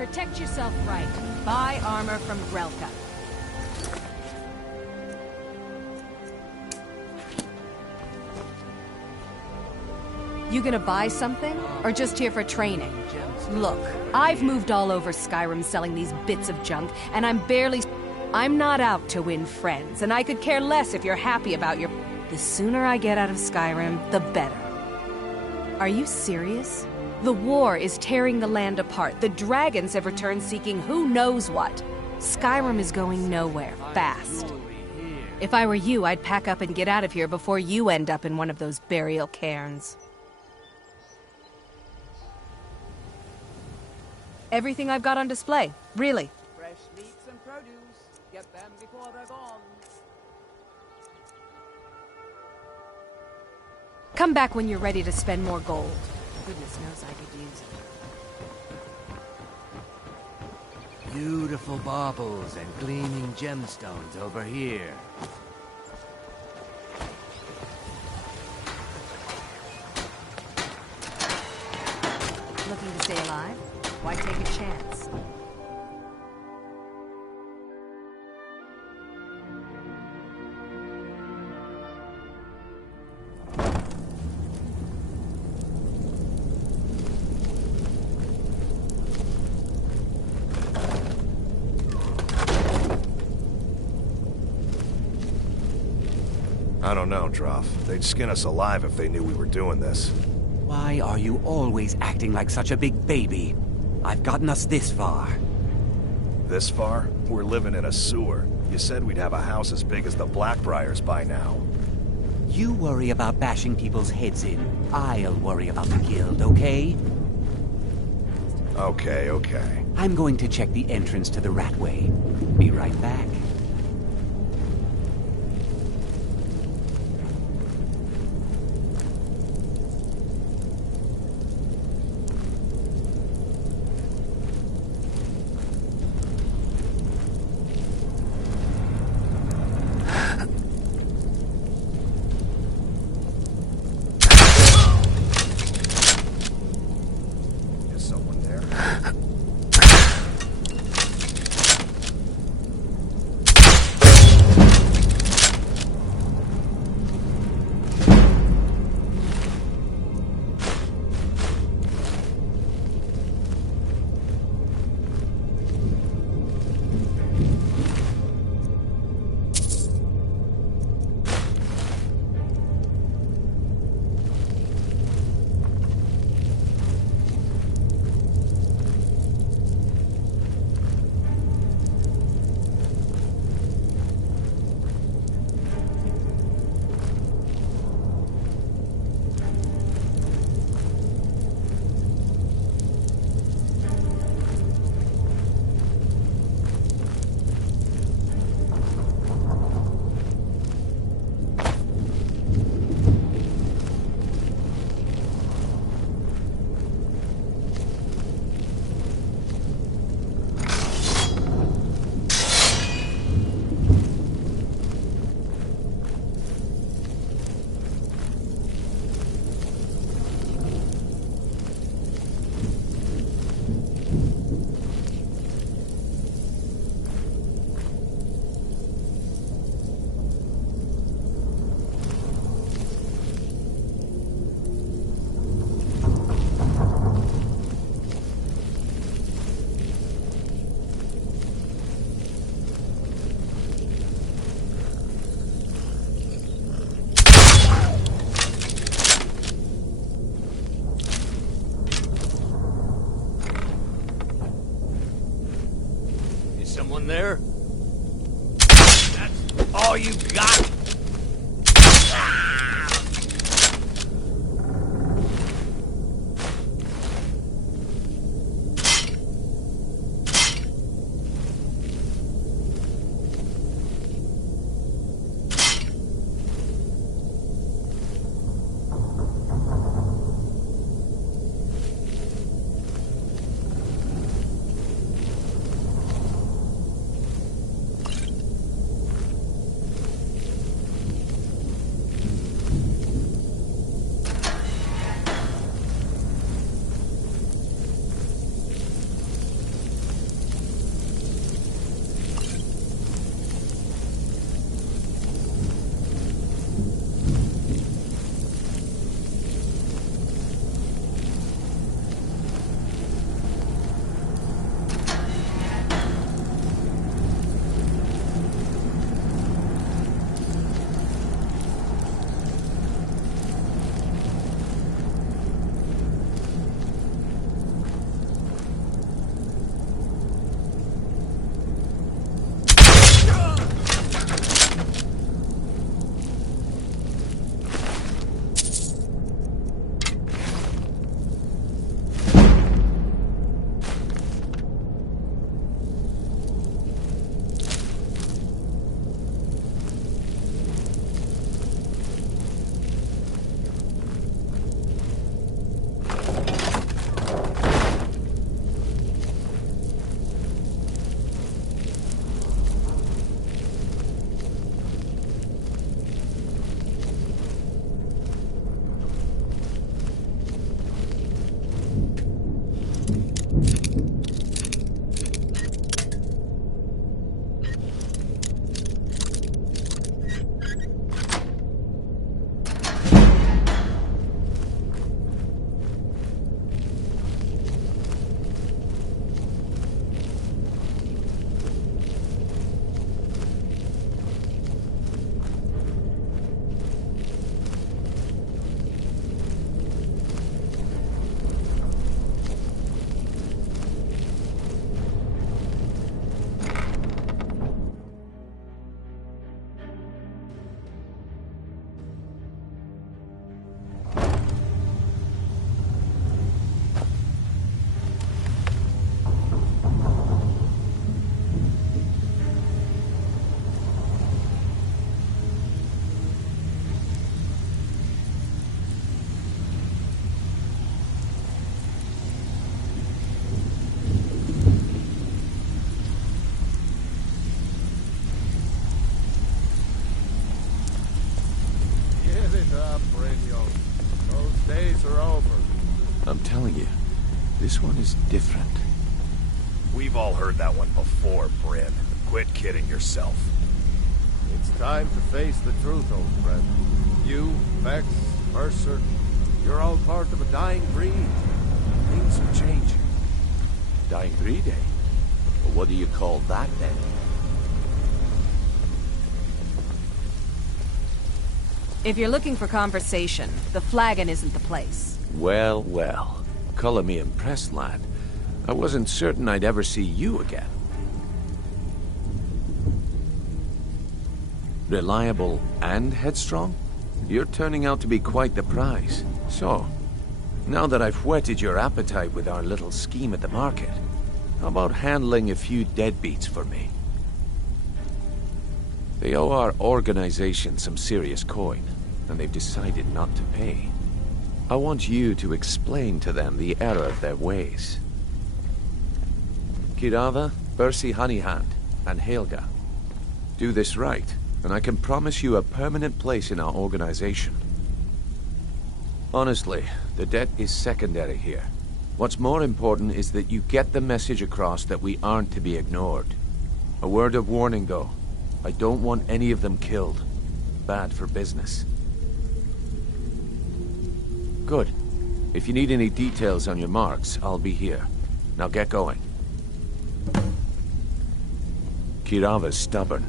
Protect yourself right. Buy armor from Grelka. You gonna buy something? Or just here for training? Look, I've moved all over Skyrim selling these bits of junk, and I'm not out to win friends, and I could care less if you're happy about your... The sooner I get out of Skyrim, the better. Are you serious? The war is tearing the land apart. The dragons have returned seeking who knows what. Skyrim is going nowhere, fast. If I were you, I'd pack up and get out of here before you end up in one of those burial cairns. Everything I've got on display, really. Fresh meats and produce. Get them before they're gone. Come back when you're ready to spend more gold. Goodness knows I could use it. Beautiful baubles and gleaming gemstones over here. Looking to stay alive? Why take a chance? I don't know, Droff. They'd skin us alive if they knew we were doing this. Why are you always acting like such a big baby? I've gotten us this far. This far? We're living in a sewer. You said we'd have a house as big as the Blackbriars by now. You worry about bashing people's heads in. I'll worry about the guild, okay? Okay. I'm going to check the entrance to the Ratway. Be right back. Someone there? That's all you got? up, Brynjolf. Those days are over. I'm telling you, this one is different. We've all heard that one before, Bryn. Quit kidding yourself. It's time to face the truth, old friend. You, Vex, Mercer, you're all part of a dying breed. Things are changing. Dying breed, eh? Well, what do you call that, then? If you're looking for conversation, the flagon isn't the place. Well, well. Color me impressed, lad. I wasn't certain I'd ever see you again. Reliable and headstrong? You're turning out to be quite the prize. So, now that I've whetted your appetite with our little scheme at the market, how about handling a few deadbeats for me? They owe our organization some serious coin, and they've decided not to pay. I want you to explain to them the error of their ways. Kirava, Bersi Honeyhand, and Helga. Do this right, and I can promise you a permanent place in our organization. Honestly, the debt is secondary here. What's more important is that you get the message across that we aren't to be ignored. A word of warning, though. I don't want any of them killed. Bad for business. Good. If you need any details on your marks, I'll be here. Now get going. Kirava's stubborn,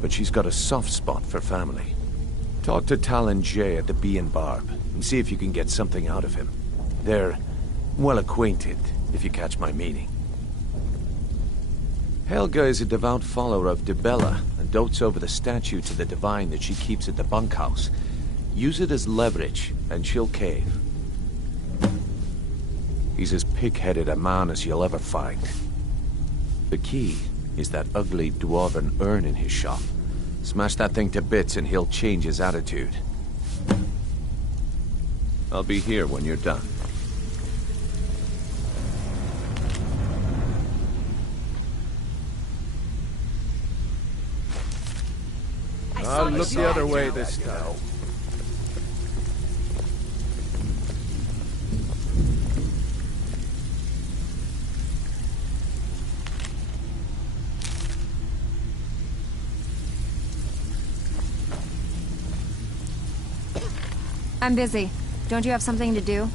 but she's got a soft spot for family. Talk to Talon Jay at the Bee and Barb, and see if you can get something out of him. They're well acquainted, if you catch my meaning. Helga is a devout follower of Dibella, and dotes over the statue to the divine that she keeps at the bunkhouse. Use it as leverage, and she'll cave. He's as pig-headed a man as you'll ever find. The key is that ugly dwarven urn in his shop. Smash that thing to bits and he'll change his attitude. I'll be here when you're done. I'll look the other way this time. I'm busy. Don't you have something to do?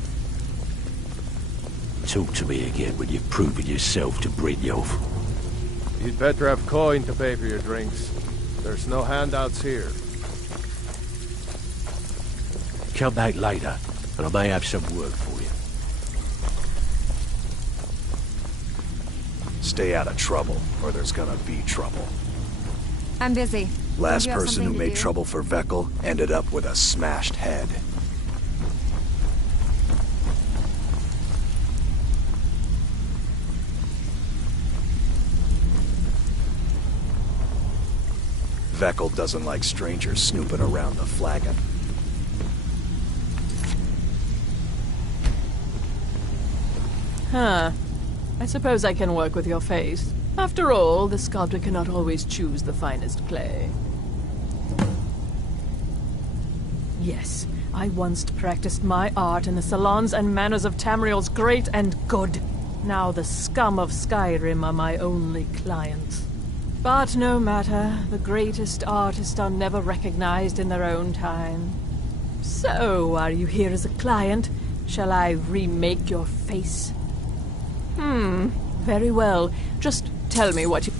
Talk to me again when you've proven yourself to Brynjolf. You'd better have coin to pay for your drinks. There's no handouts here. Come back later, and I may have some work for you. Stay out of trouble, or there's gonna be trouble. I'm busy. Last Don't you have person who something to made do? trouble for Veckel ended up with a smashed head. Veckel doesn't like strangers snooping around the flagon. Huh. I suppose I can work with your face. After all, the sculptor cannot always choose the finest clay. Yes, I once practiced my art in the salons and manners of Tamriel's great and good. Now the scum of Skyrim are my only clients. But no matter, the greatest artists are never recognized in their own time. So, are you here as a client? Shall I remake your face? Very well. Just tell me what you...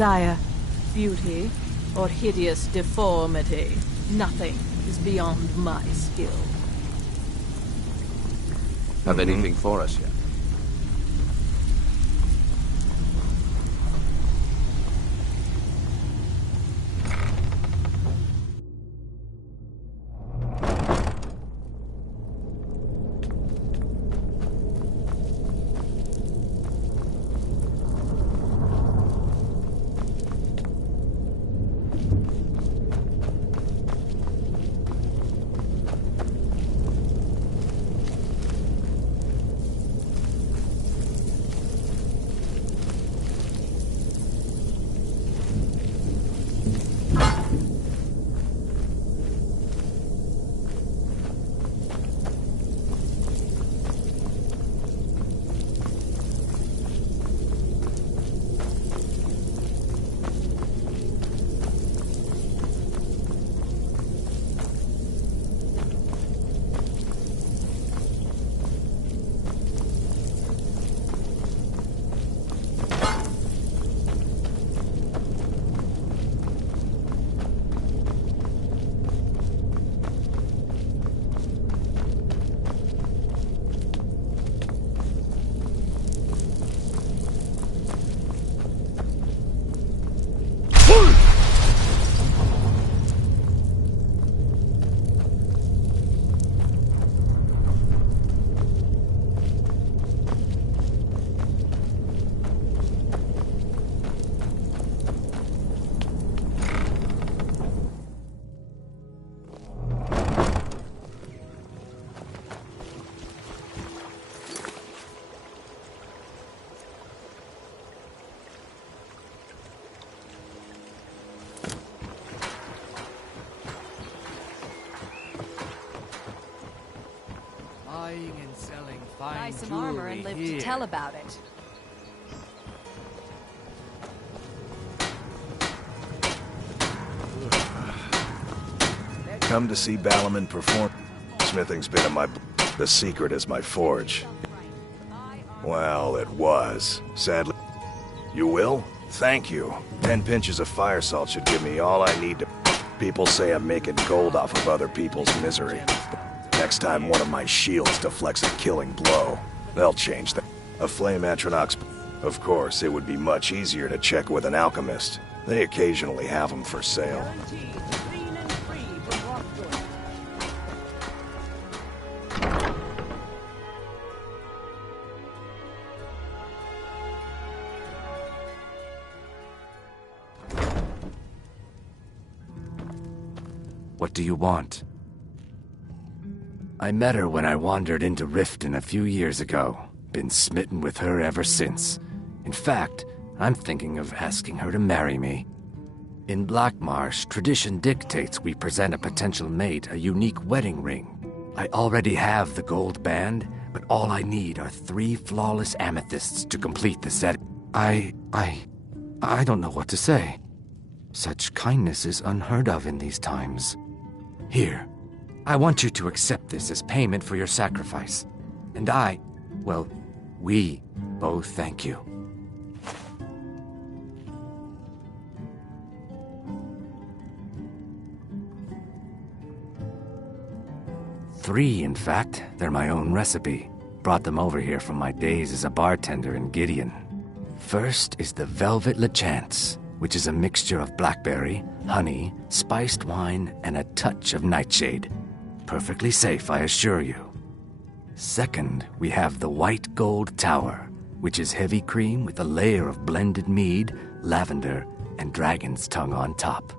desire beauty or hideous deformity. Nothing is beyond my skill. Have anything for us yet? Buying and selling fine Buy some armor and live to tell about it. Come to see Balaman perform. Smithing's been in my... The secret is my forge. Well, it was. Sadly... You will? Thank you. 10 pinches of fire salt should give me all I need to... People say I'm making gold off of other people's misery. Next time one of my shields deflects a killing blow, they'll change that. A flame Atronach's... Of course, it would be much easier to check with an alchemist. They occasionally have them for sale. What do you want? I met her when I wandered into Riften a few years ago. Been smitten with her ever since. In fact, I'm thinking of asking her to marry me. In Blackmarsh, tradition dictates we present a potential mate a unique wedding ring. I already have the gold band, but all I need are 3 flawless amethysts to complete the set. I don't know what to say. Such kindness is unheard of in these times. Here, I want you to accept this as payment for your sacrifice. And we both thank you. Three, in fact. They're my own recipe. Brought them over here from my days as a bartender in Gideon. First is the Velvet Lechance, which is a mixture of blackberry, honey, spiced wine, and a touch of nightshade. Perfectly safe, I assure you. Second, we have the White Gold Tower, which is heavy cream with a layer of blended mead, lavender, and dragon's tongue on top.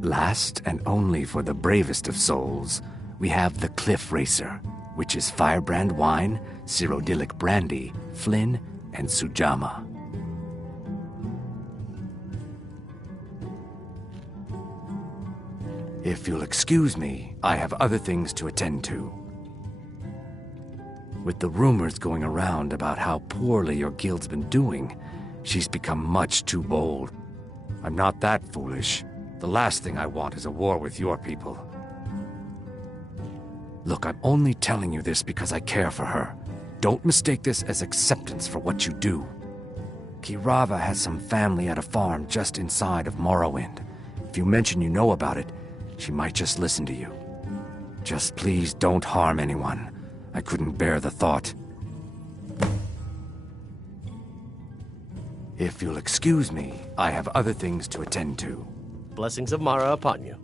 Last, and only for the bravest of souls, we have the Cliff Racer, which is firebrand wine, Cyrodiilic brandy, Flynn, and Sujamma. If you'll excuse me, I have other things to attend to. With the rumors going around about how poorly your guild's been doing, she's become much too bold. I'm not that foolish. The last thing I want is a war with your people. Look, I'm only telling you this because I care for her. Don't mistake this as acceptance for what you do. Kirava has some family at a farm just inside of Morrowind. If you mention you know about it, she might just listen to you. Just please don't harm anyone. I couldn't bear the thought. If you'll excuse me, I have other things to attend to. Blessings of Mara upon you.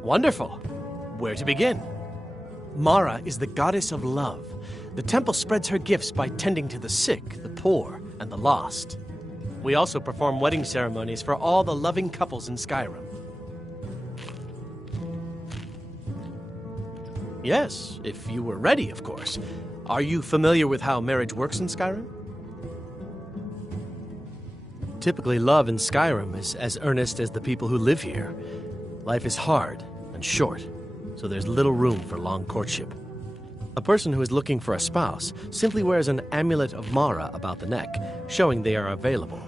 Wonderful. Where to begin? Mara is the goddess of love. The temple spreads her gifts by tending to the sick, the poor, and the lost. We also perform wedding ceremonies for all the loving couples in Skyrim. Yes, if you were ready, of course. Are you familiar with how marriage works in Skyrim? Typically, love in Skyrim is as earnest as the people who live here. Life is hard and short, so there's little room for long courtship. A person who is looking for a spouse simply wears an amulet of Mara about the neck, showing they are available.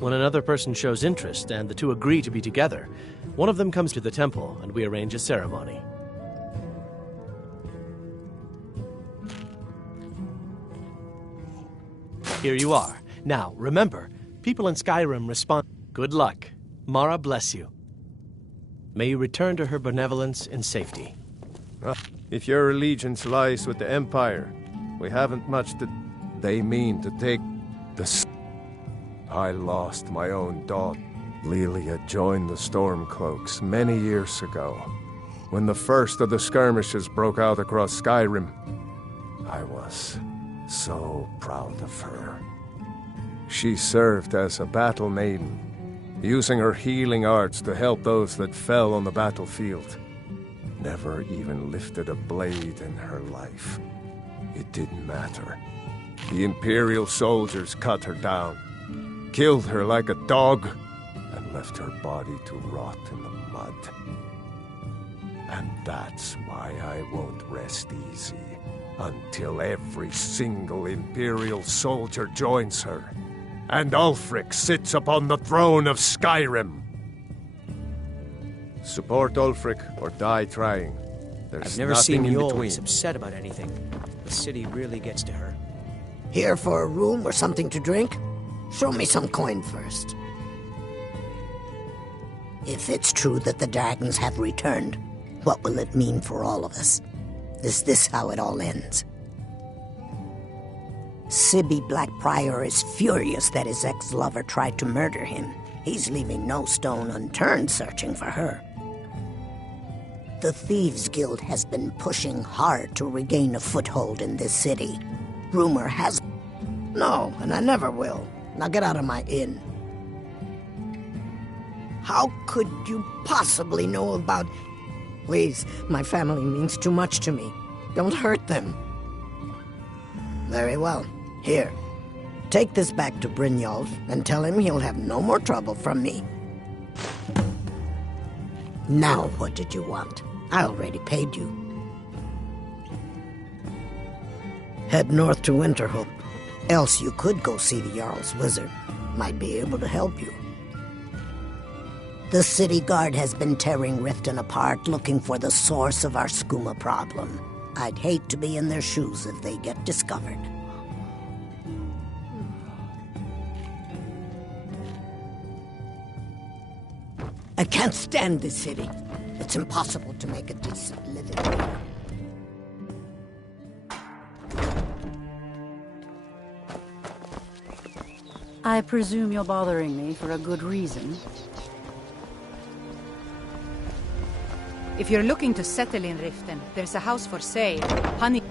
When another person shows interest and the two agree to be together, one of them comes to the temple and we arrange a ceremony. Here you are. Now, remember, people in Skyrim respond. Good luck. Mara bless you. May you return to her benevolence in safety. If your allegiance lies with the Empire, we haven't much to... They mean to take the... I lost my own daughter. Lelia joined the Stormcloaks many years ago. When the first of the skirmishes broke out across Skyrim, I was so proud of her. She served as a battle maiden, using her healing arts to help those that fell on the battlefield. Never even lifted a blade in her life. It didn't matter. The Imperial soldiers cut her down, killed her like a dog, and left her body to rot in the mud. And that's why I won't rest easy until every single Imperial soldier joins her, and Ulfric sits upon the throne of Skyrim. Support Ulfric or die trying. I've never seen Mjolnir this upset about anything. The city really gets to her. Here for a room or something to drink? Show me some coin first. If it's true that the dragons have returned, what will it mean for all of us? Is this how it all ends? Sibby Blackprior is furious that his ex-lover tried to murder him. He's leaving no stone unturned searching for her. The Thieves' Guild has been pushing hard to regain a foothold in this city. Rumor has... No, and I never will. Now get out of my inn. How could you possibly know about... Please, my family means too much to me. Don't hurt them. Very well. Here. Take this back to Brynjolf and tell him he'll have no more trouble from me. Now what did you want? I already paid you. Head north to Winterhope. Else you could go see the Jarl's wizard. Might be able to help you. The city guard has been tearing Riften apart looking for the source of our skooma problem. I'd hate to be in their shoes if they get discovered. I can't stand this city. It's impossible to make a decent living here. I presume you're bothering me for a good reason. If you're looking to settle in Riften, there's a house for sale. Honey.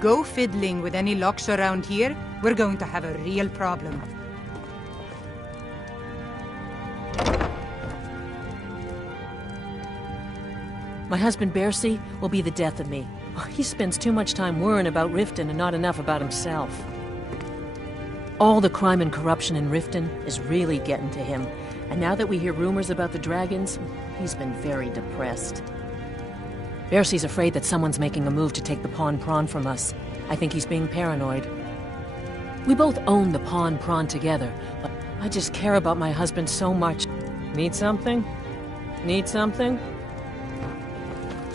Go fiddling with any locks around here, we're going to have a real problem. My husband Bercy will be the death of me. He spends too much time worrying about Riften and not enough about himself. All the crime and corruption in Riften is really getting to him. And now that we hear rumors about the dragons, he's been very depressed. Bercy's afraid that someone's making a move to take the Pawn Prawn from us. I think he's being paranoid. We both own the Pawn Prawn together, but I just care about my husband so much. Need something? Need something?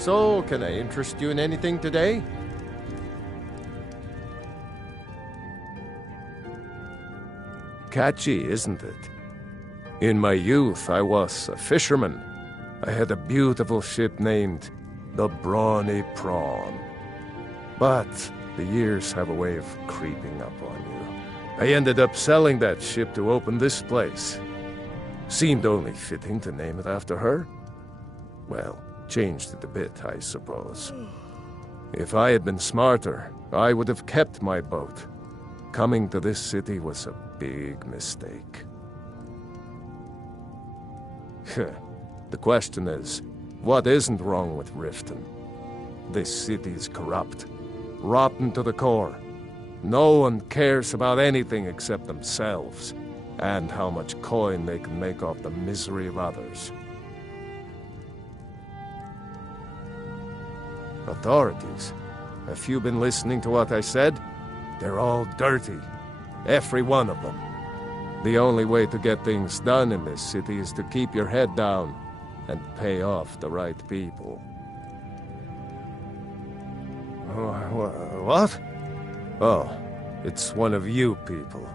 So, can I interest you in anything today? Catchy, isn't it? In my youth, I was a fisherman. I had a beautiful ship named the Brawny Prawn. But the years have a way of creeping up on you. I ended up selling that ship to open this place. Seemed only fitting to name it after her. Well, changed it a bit, I suppose. If I had been smarter, I would have kept my boat. Coming to this city was a big mistake. The question is, what isn't wrong with Riften? This city is corrupt, rotten to the core. No one cares about anything except themselves, and how much coin they can make off the misery of others. Authorities, have you been listening to what I said? They're all dirty. Every one of them. The only way to get things done in this city is to keep your head down and pay off the right people. What? Oh, it's one of you people.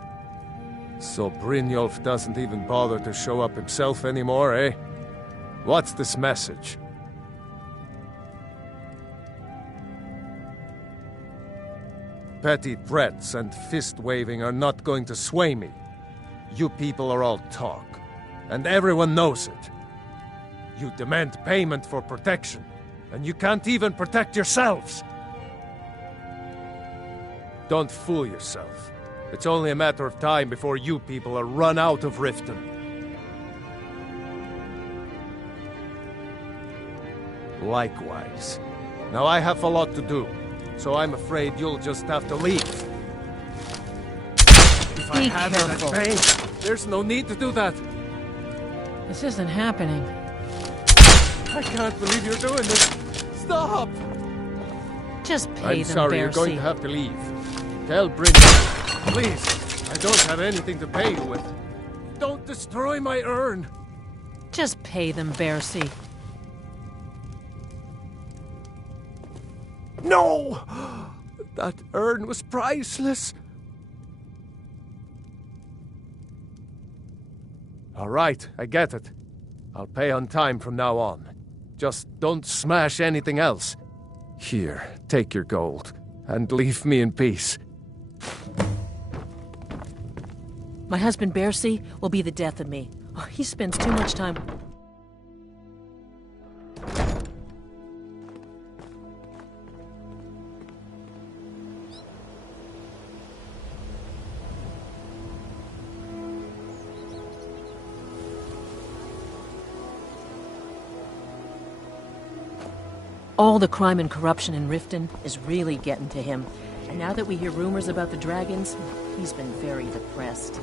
So Brynjolf doesn't even bother to show up himself anymore, eh? What's this message? Petty threats and fist-waving are not going to sway me. You people are all talk, and everyone knows it. You demand payment for protection, and you can't even protect yourselves. Don't fool yourself. It's only a matter of time before you people are run out of Riften. Likewise. Now I have a lot to do, so I'm afraid you'll just have to leave. If I had that pay, there's no need to do that. This isn't happening. I can't believe you're doing this. Stop! Just pay I'm them, sorry, you're going Bercy. to have to leave. Tell Brynjolf, please, I don't have anything to pay you with. Don't destroy my urn. Just pay them, Bercy. No! That urn was priceless. All right, I get it. I'll pay on time from now on. Just don't smash anything else. Here, take your gold, and leave me in peace. My husband, Bercy, will be the death of me. Oh, he spends too much time... All the crime and corruption in Riften is really getting to him. And now that we hear rumors about the dragons, he's been very depressed.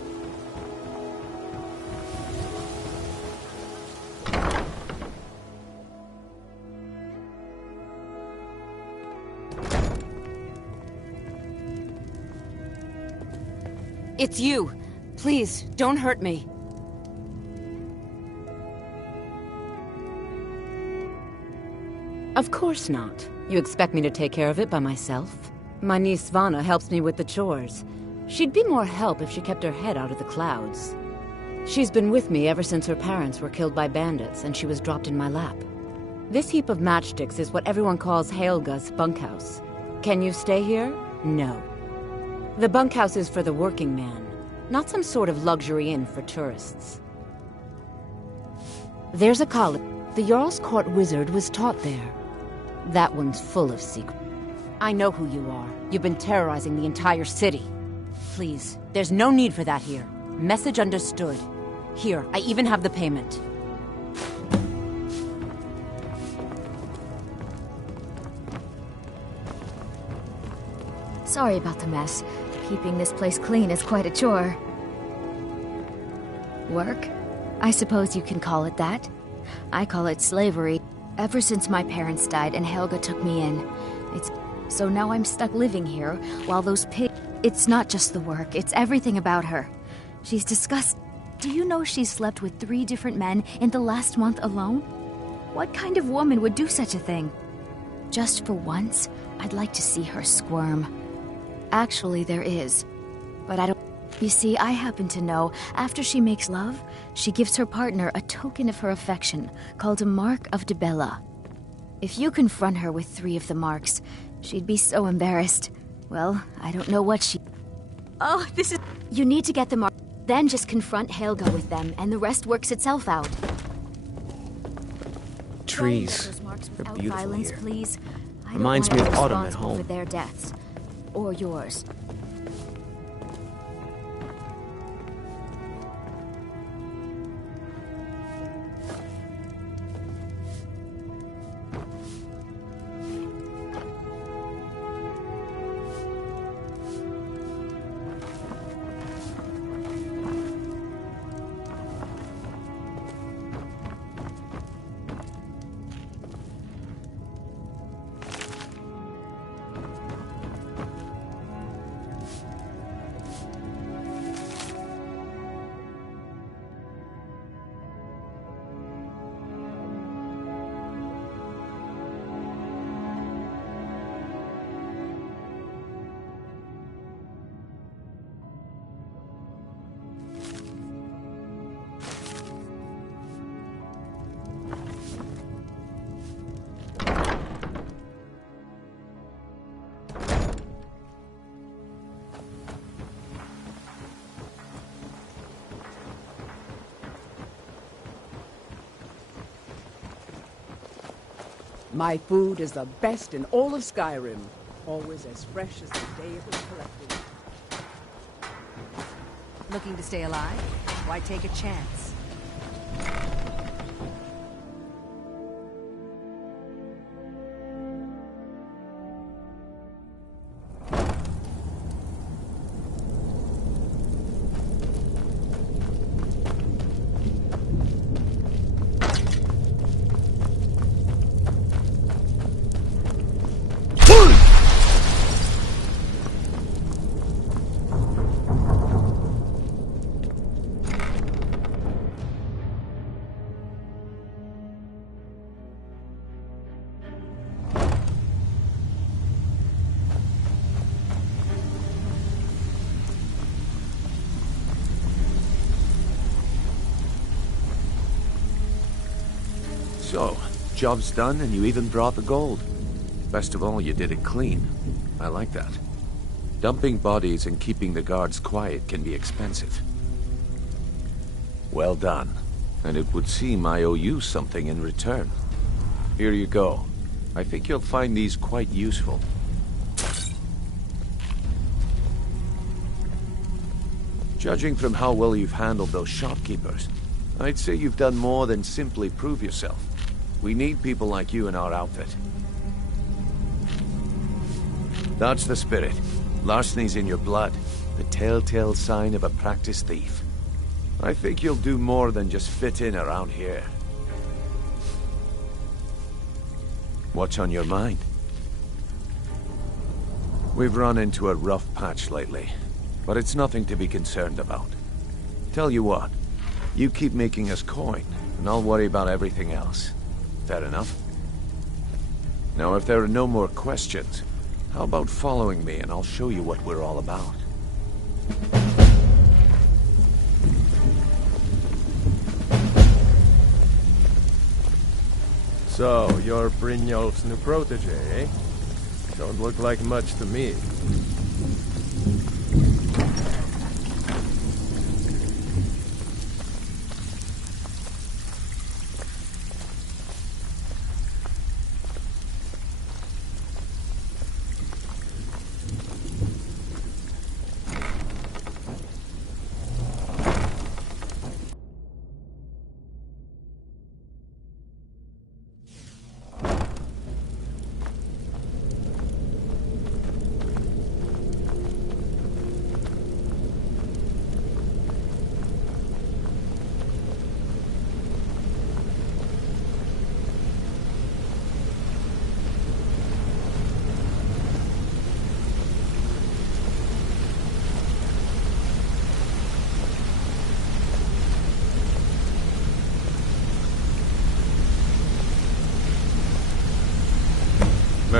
It's you. Please, don't hurt me. Of course not. You expect me to take care of it by myself? My niece Svana helps me with the chores. She'd be more help if she kept her head out of the clouds. She's been with me ever since her parents were killed by bandits and she was dropped in my lap. This heap of matchsticks is what everyone calls Helga's bunkhouse. Can you stay here? No. The bunkhouse is for the working man, not some sort of luxury inn for tourists. There's a college. The Jarl's Court wizard was taught there. That one's full of secrets. I know who you are. You've been terrorizing the entire city. Please, there's no need for that here. Message understood. Here, I even have the payment. Sorry about the mess. Keeping this place clean is quite a chore. Work? I suppose you can call it that. I call it slavery. Ever since my parents died and Helga took me in. So now I'm stuck living here while those pigs... It's not just the work, it's everything about her. She's disgusting. Do you know she's slept with 3 different men in the last month alone? What kind of woman would do such a thing? Just for once, I'd like to see her squirm. Actually, there is. But I don't... You see, I happen to know, after she makes love, she gives her partner a token of her affection, called a Mark of Dibella. If you confront her with 3 of the marks, she'd be so embarrassed. Well, I don't know what she... Oh, this is... You need to get the mark, then just confront Helga with them, and the rest works itself out. Trees. They're beautiful Violence, here. please. I Reminds don't me wanna of be autumn at responsible home. for their deaths. Or yours. My food is the best in all of Skyrim. Always as fresh as the day it was collected. Looking to stay alive? Why take a chance? So, job's done and you even brought the gold. Best of all, you did it clean. I like that. Dumping bodies and keeping the guards quiet can be expensive. Well done. And it would seem I owe you something in return. Here you go. I think you'll find these quite useful. Judging from how well you've handled those shopkeepers, I'd say you've done more than simply prove yourself. We need people like you in our outfit. That's the spirit. Larceny's in your blood. The telltale sign of a practiced thief. I think you'll do more than just fit in around here. What's on your mind? We've run into a rough patch lately, but it's nothing to be concerned about. Tell you what, you keep making us coin, and I'll worry about everything else. Fair enough? Now, if there are no more questions, how about following me and I'll show you what we're all about? So, you're Brynjolf's new protege, eh? Don't look like much to me.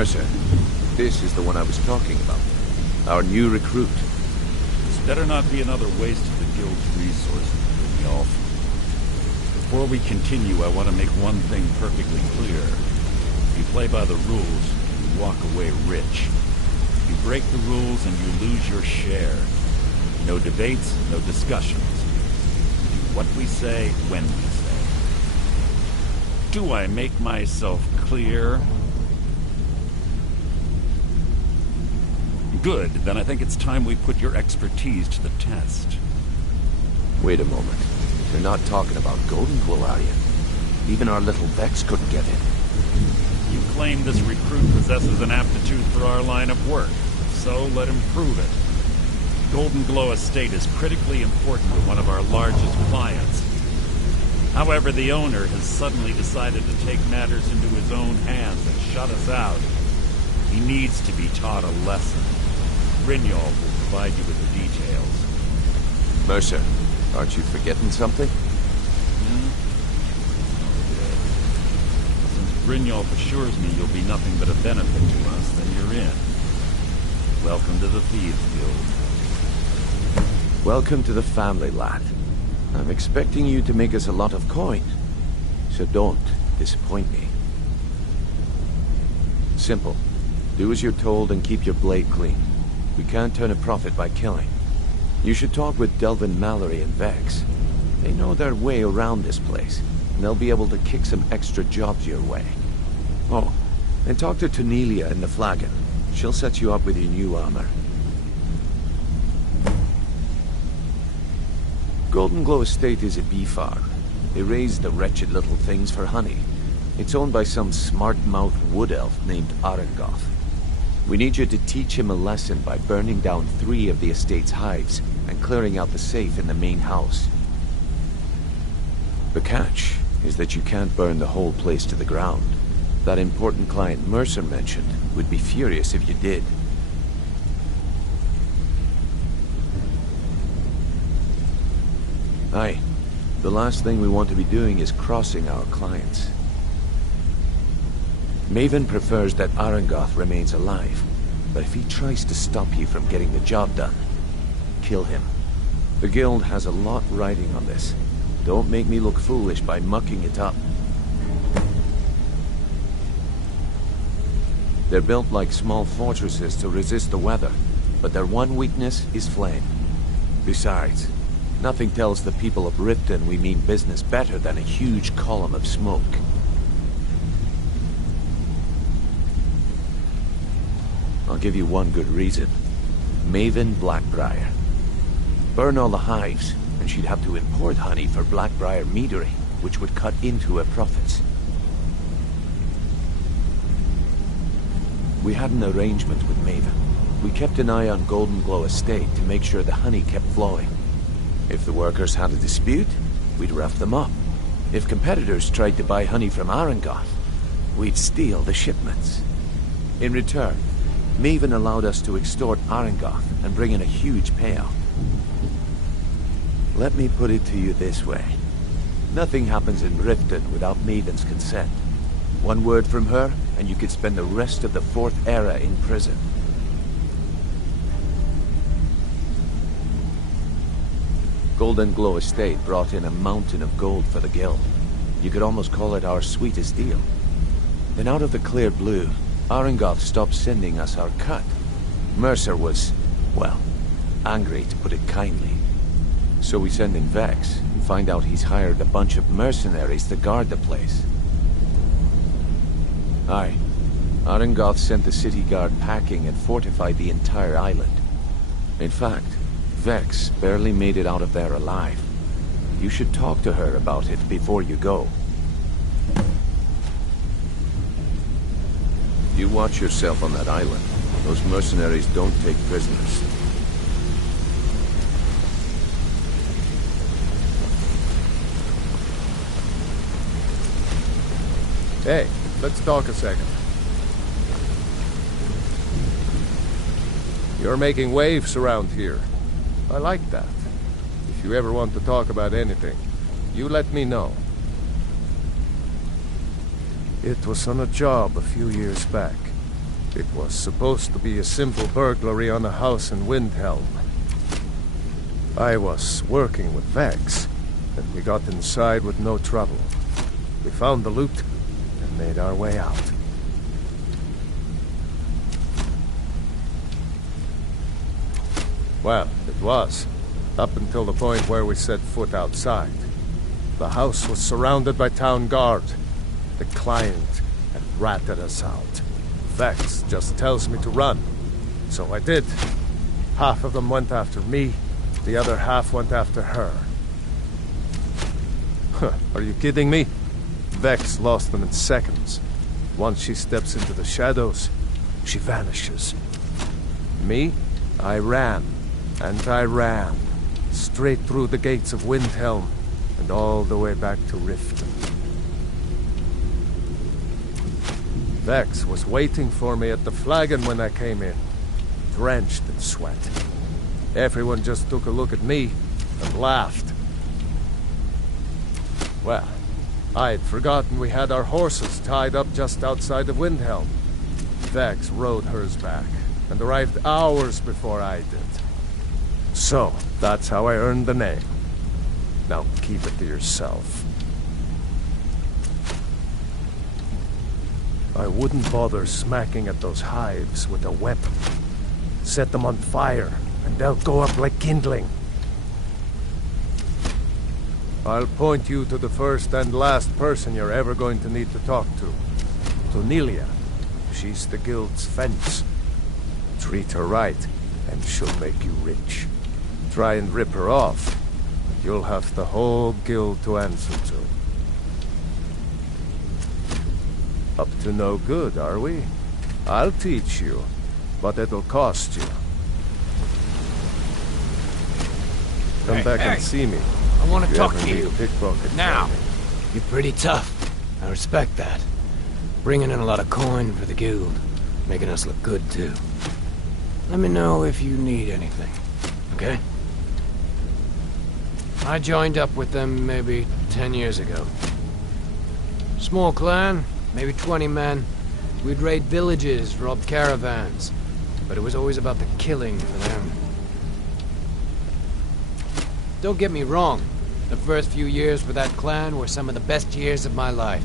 Mercer, this is the one I was talking about. Our new recruit. This better not be another waste of the Guild's resources, Brynjolf. Before we continue, I want to make one thing perfectly clear. If you play by the rules, you walk away rich. You break the rules and you lose your share. No debates, no discussions. Do what we say, when we say. Do I make myself clear? Good, then I think it's time we put your expertise to the test. Wait a moment. You're not talking about Golden Glow, are you? Even our little Vex couldn't get in. You claim this recruit possesses an aptitude for our line of work, so let him prove it. Golden Glow Estate is critically important to one of our largest clients. However, the owner has suddenly decided to take matters into his own hands and shut us out. He needs to be taught a lesson. Brynjolf will provide you with the details. Mercer, aren't you forgetting something? Since Brynjolf assures me you'll be nothing but a benefit to us, then you're in. Welcome to the Thieves Guild. Welcome to the family, lad. I'm expecting you to make us a lot of coin, so don't disappoint me. Simple. Do as you're told and keep your blade clean. We can't turn a profit by killing. You should talk with Delvin Mallory and Vex. They know their way around this place, and they'll be able to kick some extra jobs your way. Oh, and talk to Cornelia in the Flagon. She'll set you up with your new armor. Golden Glow Estate is a bee farm. They raise the wretched little things for honey. It's owned by some smart-mouthed wood elf named Arengoth. We need you to teach him a lesson by burning down 3 of the estate's hives and clearing out the safe in the main house. The catch is that you can't burn the whole place to the ground. That important client Mercer mentioned would be furious if you did. Aye. The last thing we want to be doing is crossing our clients. Maven prefers that Arengoth remains alive, but if he tries to stop you from getting the job done, kill him. The Guild has a lot riding on this. Don't make me look foolish by mucking it up. They're built like small fortresses to resist the weather, but their one weakness is flame. Besides, nothing tells the people of Riften we mean business better than a huge column of smoke. I'll give you one good reason. Maven Blackbriar. Burn all the hives, and she'd have to import honey for Blackbriar meadery, which would cut into her profits. We had an arrangement with Maven. We kept an eye on Golden Glow Estate to make sure the honey kept flowing. If the workers had a dispute, we'd rough them up. If competitors tried to buy honey from Arengoth, we'd steal the shipments. In return, Maven allowed us to extort Arengoth and bring in a huge payout. Let me put it to you this way. Nothing happens in Riften without Maven's consent. One word from her, and you could spend the rest of the 4th era in prison. Golden Glow Estate brought in a mountain of gold for the Guild. You could almost call it our sweetest deal. Then out of the clear blue, Arengoth stopped sending us our cut. Mercer was, well, angry to put it kindly. So we send in Vex and find out he's hired a bunch of mercenaries to guard the place. Aye. Arengoth sent the city guard packing and fortified the entire island. In fact, Vex barely made it out of there alive. You should talk to her about it before you go. You watch yourself on that island. Those mercenaries don't take prisoners. Hey, let's talk a second. You're making waves around here. I like that. If you ever want to talk about anything, you let me know. It was on a job a few years back. It was supposed to be a simple burglary on a house in Windhelm. I was working with Vex, and we got inside with no trouble. We found the loot and made our way out. Well, it was, up until the point where we set foot outside. The house was surrounded by town guard. The client had ratted us out. Vex just tells me to run, so I did. Half of them went after me, the other half went after her. Are you kidding me? Vex lost them in seconds. Once she steps into the shadows, she vanishes. Me? I ran, and I ran, straight through the gates of Windhelm, and all the way back to Riften. Vex was waiting for me at the flagon when I came in, drenched in sweat. Everyone just took a look at me and laughed. Well, I had forgotten we had our horses tied up just outside of Windhelm. Vex rode hers back and arrived hours before I did. So, that's how I earned the name. Now keep it to yourself. I wouldn't bother smacking at those hives with a weapon. Set them on fire, and they'll go up like kindling. I'll point you to the first and last person you're ever going to need to talk to Nelia. She's the guild's fence. Treat her right, and she'll make you rich. Try and rip her off, and you'll have the whole guild to answer to. Up to no good, are we? I'll teach you, but it'll cost you. Come back and see me. I want to talk to you. Pickpocket now. You're pretty tough. I respect that. Bringing in a lot of coin for the guild. Making us look good, too. Let me know if you need anything, okay? I joined up with them maybe 10 years ago. Small clan, maybe 20 men. We'd raid villages, rob caravans. But it was always about the killing for them. Don't get me wrong. The first few years with that clan were some of the best years of my life.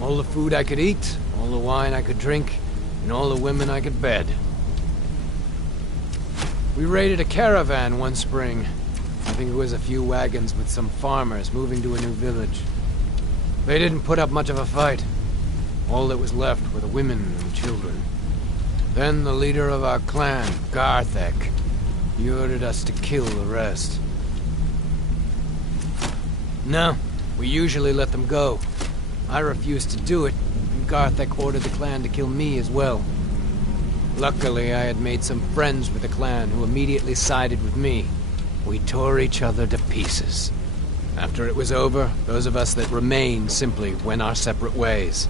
All the food I could eat, all the wine I could drink, and all the women I could bed. We raided a caravan one spring. I think it was a few wagons with some farmers moving to a new village. They didn't put up much of a fight. All that was left were the women and children. Then the leader of our clan, Garthek, he ordered us to kill the rest. No, we usually let them go. I refused to do it, and Garthek ordered the clan to kill me as well. Luckily, I had made some friends with the clan who immediately sided with me. We tore each other to pieces. After it was over, those of us that remained simply went our separate ways.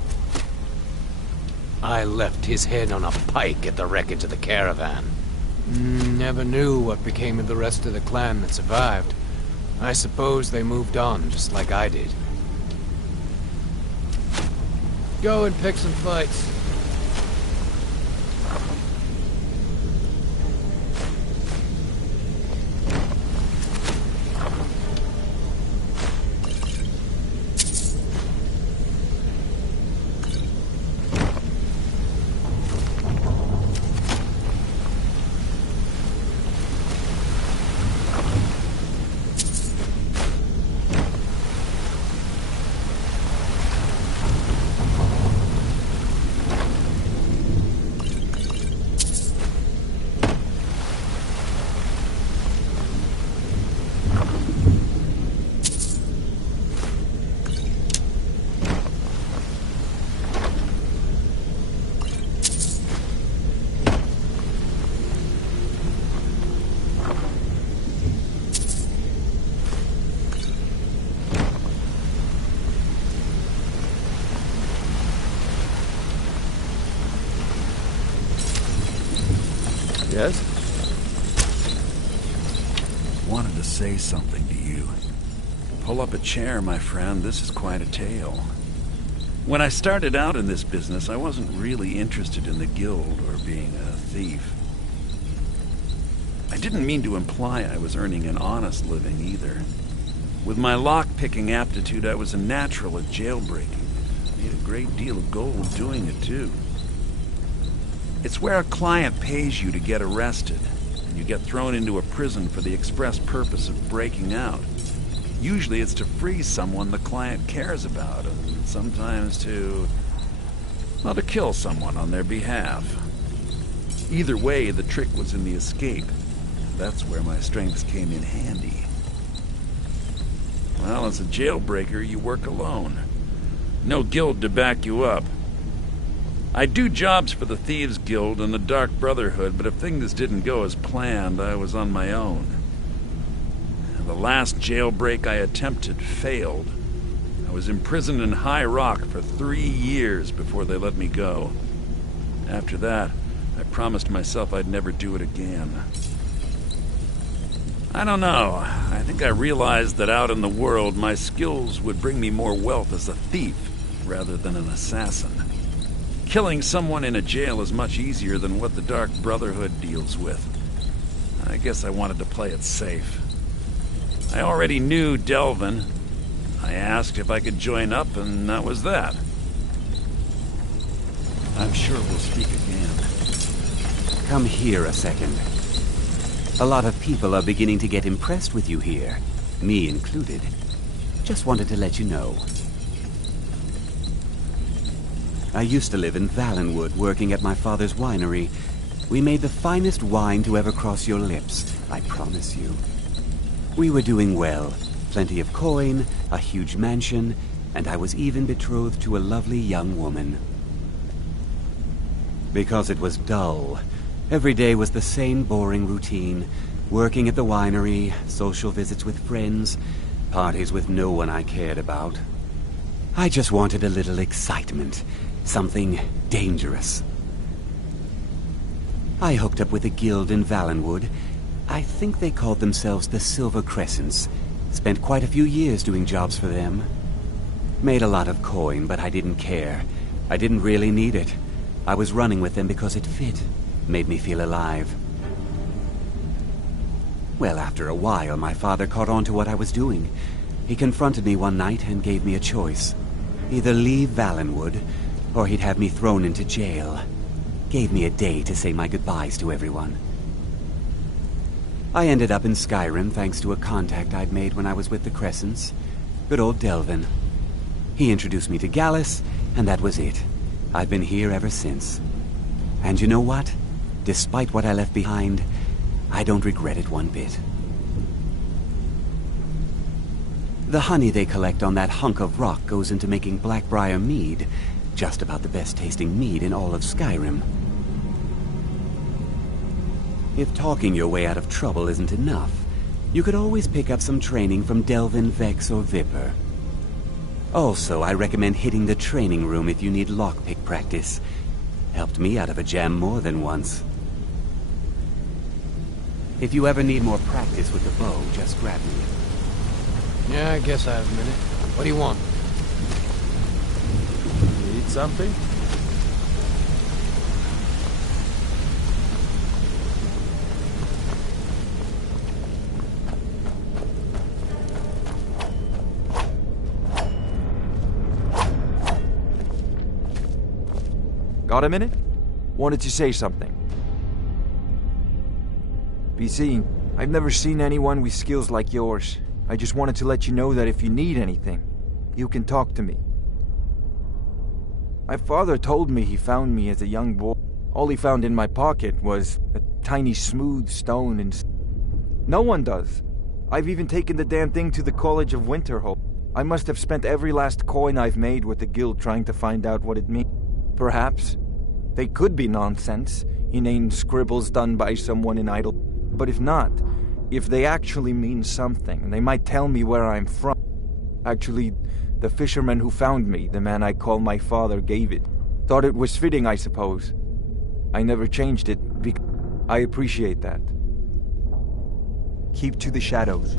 I left his head on a pike at the wreckage of the caravan. Never knew what became of the rest of the clan that survived. I suppose they moved on, just like I did. Go and pick some fights. Yes? Wanted to say something to you. Pull up a chair, my friend. This is quite a tale. When I started out in this business, I wasn't really interested in the guild or being a thief. I didn't mean to imply I was earning an honest living either. With my lock-picking aptitude, I was a natural at jailbreaking. Made a great deal of gold doing it, too. It's where a client pays you to get arrested, and you get thrown into a prison for the express purpose of breaking out. Usually it's to free someone the client cares about, and sometimes to kill someone on their behalf. Either way, the trick was in the escape. That's where my strengths came in handy. Well, as a jailbreaker, you work alone. No guild to back you up. I do jobs for the Thieves Guild and the Dark Brotherhood, but if things didn't go as planned, I was on my own. The last jailbreak I attempted failed. I was imprisoned in High Rock for 3 years before they let me go. After that, I promised myself I'd never do it again. I don't know. I think I realized that out in the world, my skills would bring me more wealth as a thief rather than an assassin. Killing someone in a jail is much easier than what the Dark Brotherhood deals with. I guess I wanted to play it safe. I already knew Delvin. I asked if I could join up, and that was that. I'm sure we'll speak again. Come here a second. A lot of people are beginning to get impressed with you here, me included. Just wanted to let you know. I used to live in Valenwood, working at my father's winery. We made the finest wine to ever cross your lips, I promise you. We were doing well. Plenty of coin, a huge mansion, and I was even betrothed to a lovely young woman. Because it was dull. Every day was the same boring routine. Working at the winery, social visits with friends, parties with no one I cared about. I just wanted a little excitement. Something dangerous. I hooked up with a guild in Valenwood. I think they called themselves the Silver Crescents. Spent quite a few years doing jobs for them. Made a lot of coin, but I didn't care. I didn't really need it. I was running with them because it fit. Made me feel alive. Well, after a while, my father caught on to what I was doing. He confronted me one night and gave me a choice. Either leave Valenwood, or he'd have me thrown into jail. Gave me a day to say my goodbyes to everyone. I ended up in Skyrim thanks to a contact I'd made when I was with the Crescents. Good old Delvin. He introduced me to Gallus, and that was it. I've been here ever since. And you know what? Despite what I left behind, I don't regret it one bit. The honey they collect on that hunk of rock goes into making Blackbriar mead, just about the best tasting mead in all of Skyrim. If talking your way out of trouble isn't enough, you could always pick up some training from Delvin, Vex, or Viper. Also, I recommend hitting the training room if you need lockpick practice. Helped me out of a jam more than once. If you ever need more practice with the bow, just grab me. Yeah, I guess I have a minute. What do you want? Need something? Got a minute? Wanted to say something. BC, I've never seen anyone with skills like yours. I just wanted to let you know that if you need anything, you can talk to me. My father told me he found me as a young boy. All he found in my pocket was a tiny smooth stone and... No one does. I've even taken the damn thing to the College of Winterhold. I must have spent every last coin I've made with the guild trying to find out what it means. Perhaps. They could be nonsense, inane scribbles done by someone in idle. But if not, if they actually mean something, they might tell me where I'm from. Actually, the fisherman who found me, the man I call my father, gave it. Thought it was fitting, I suppose. I never changed it because I appreciate that. Keep to the shadows.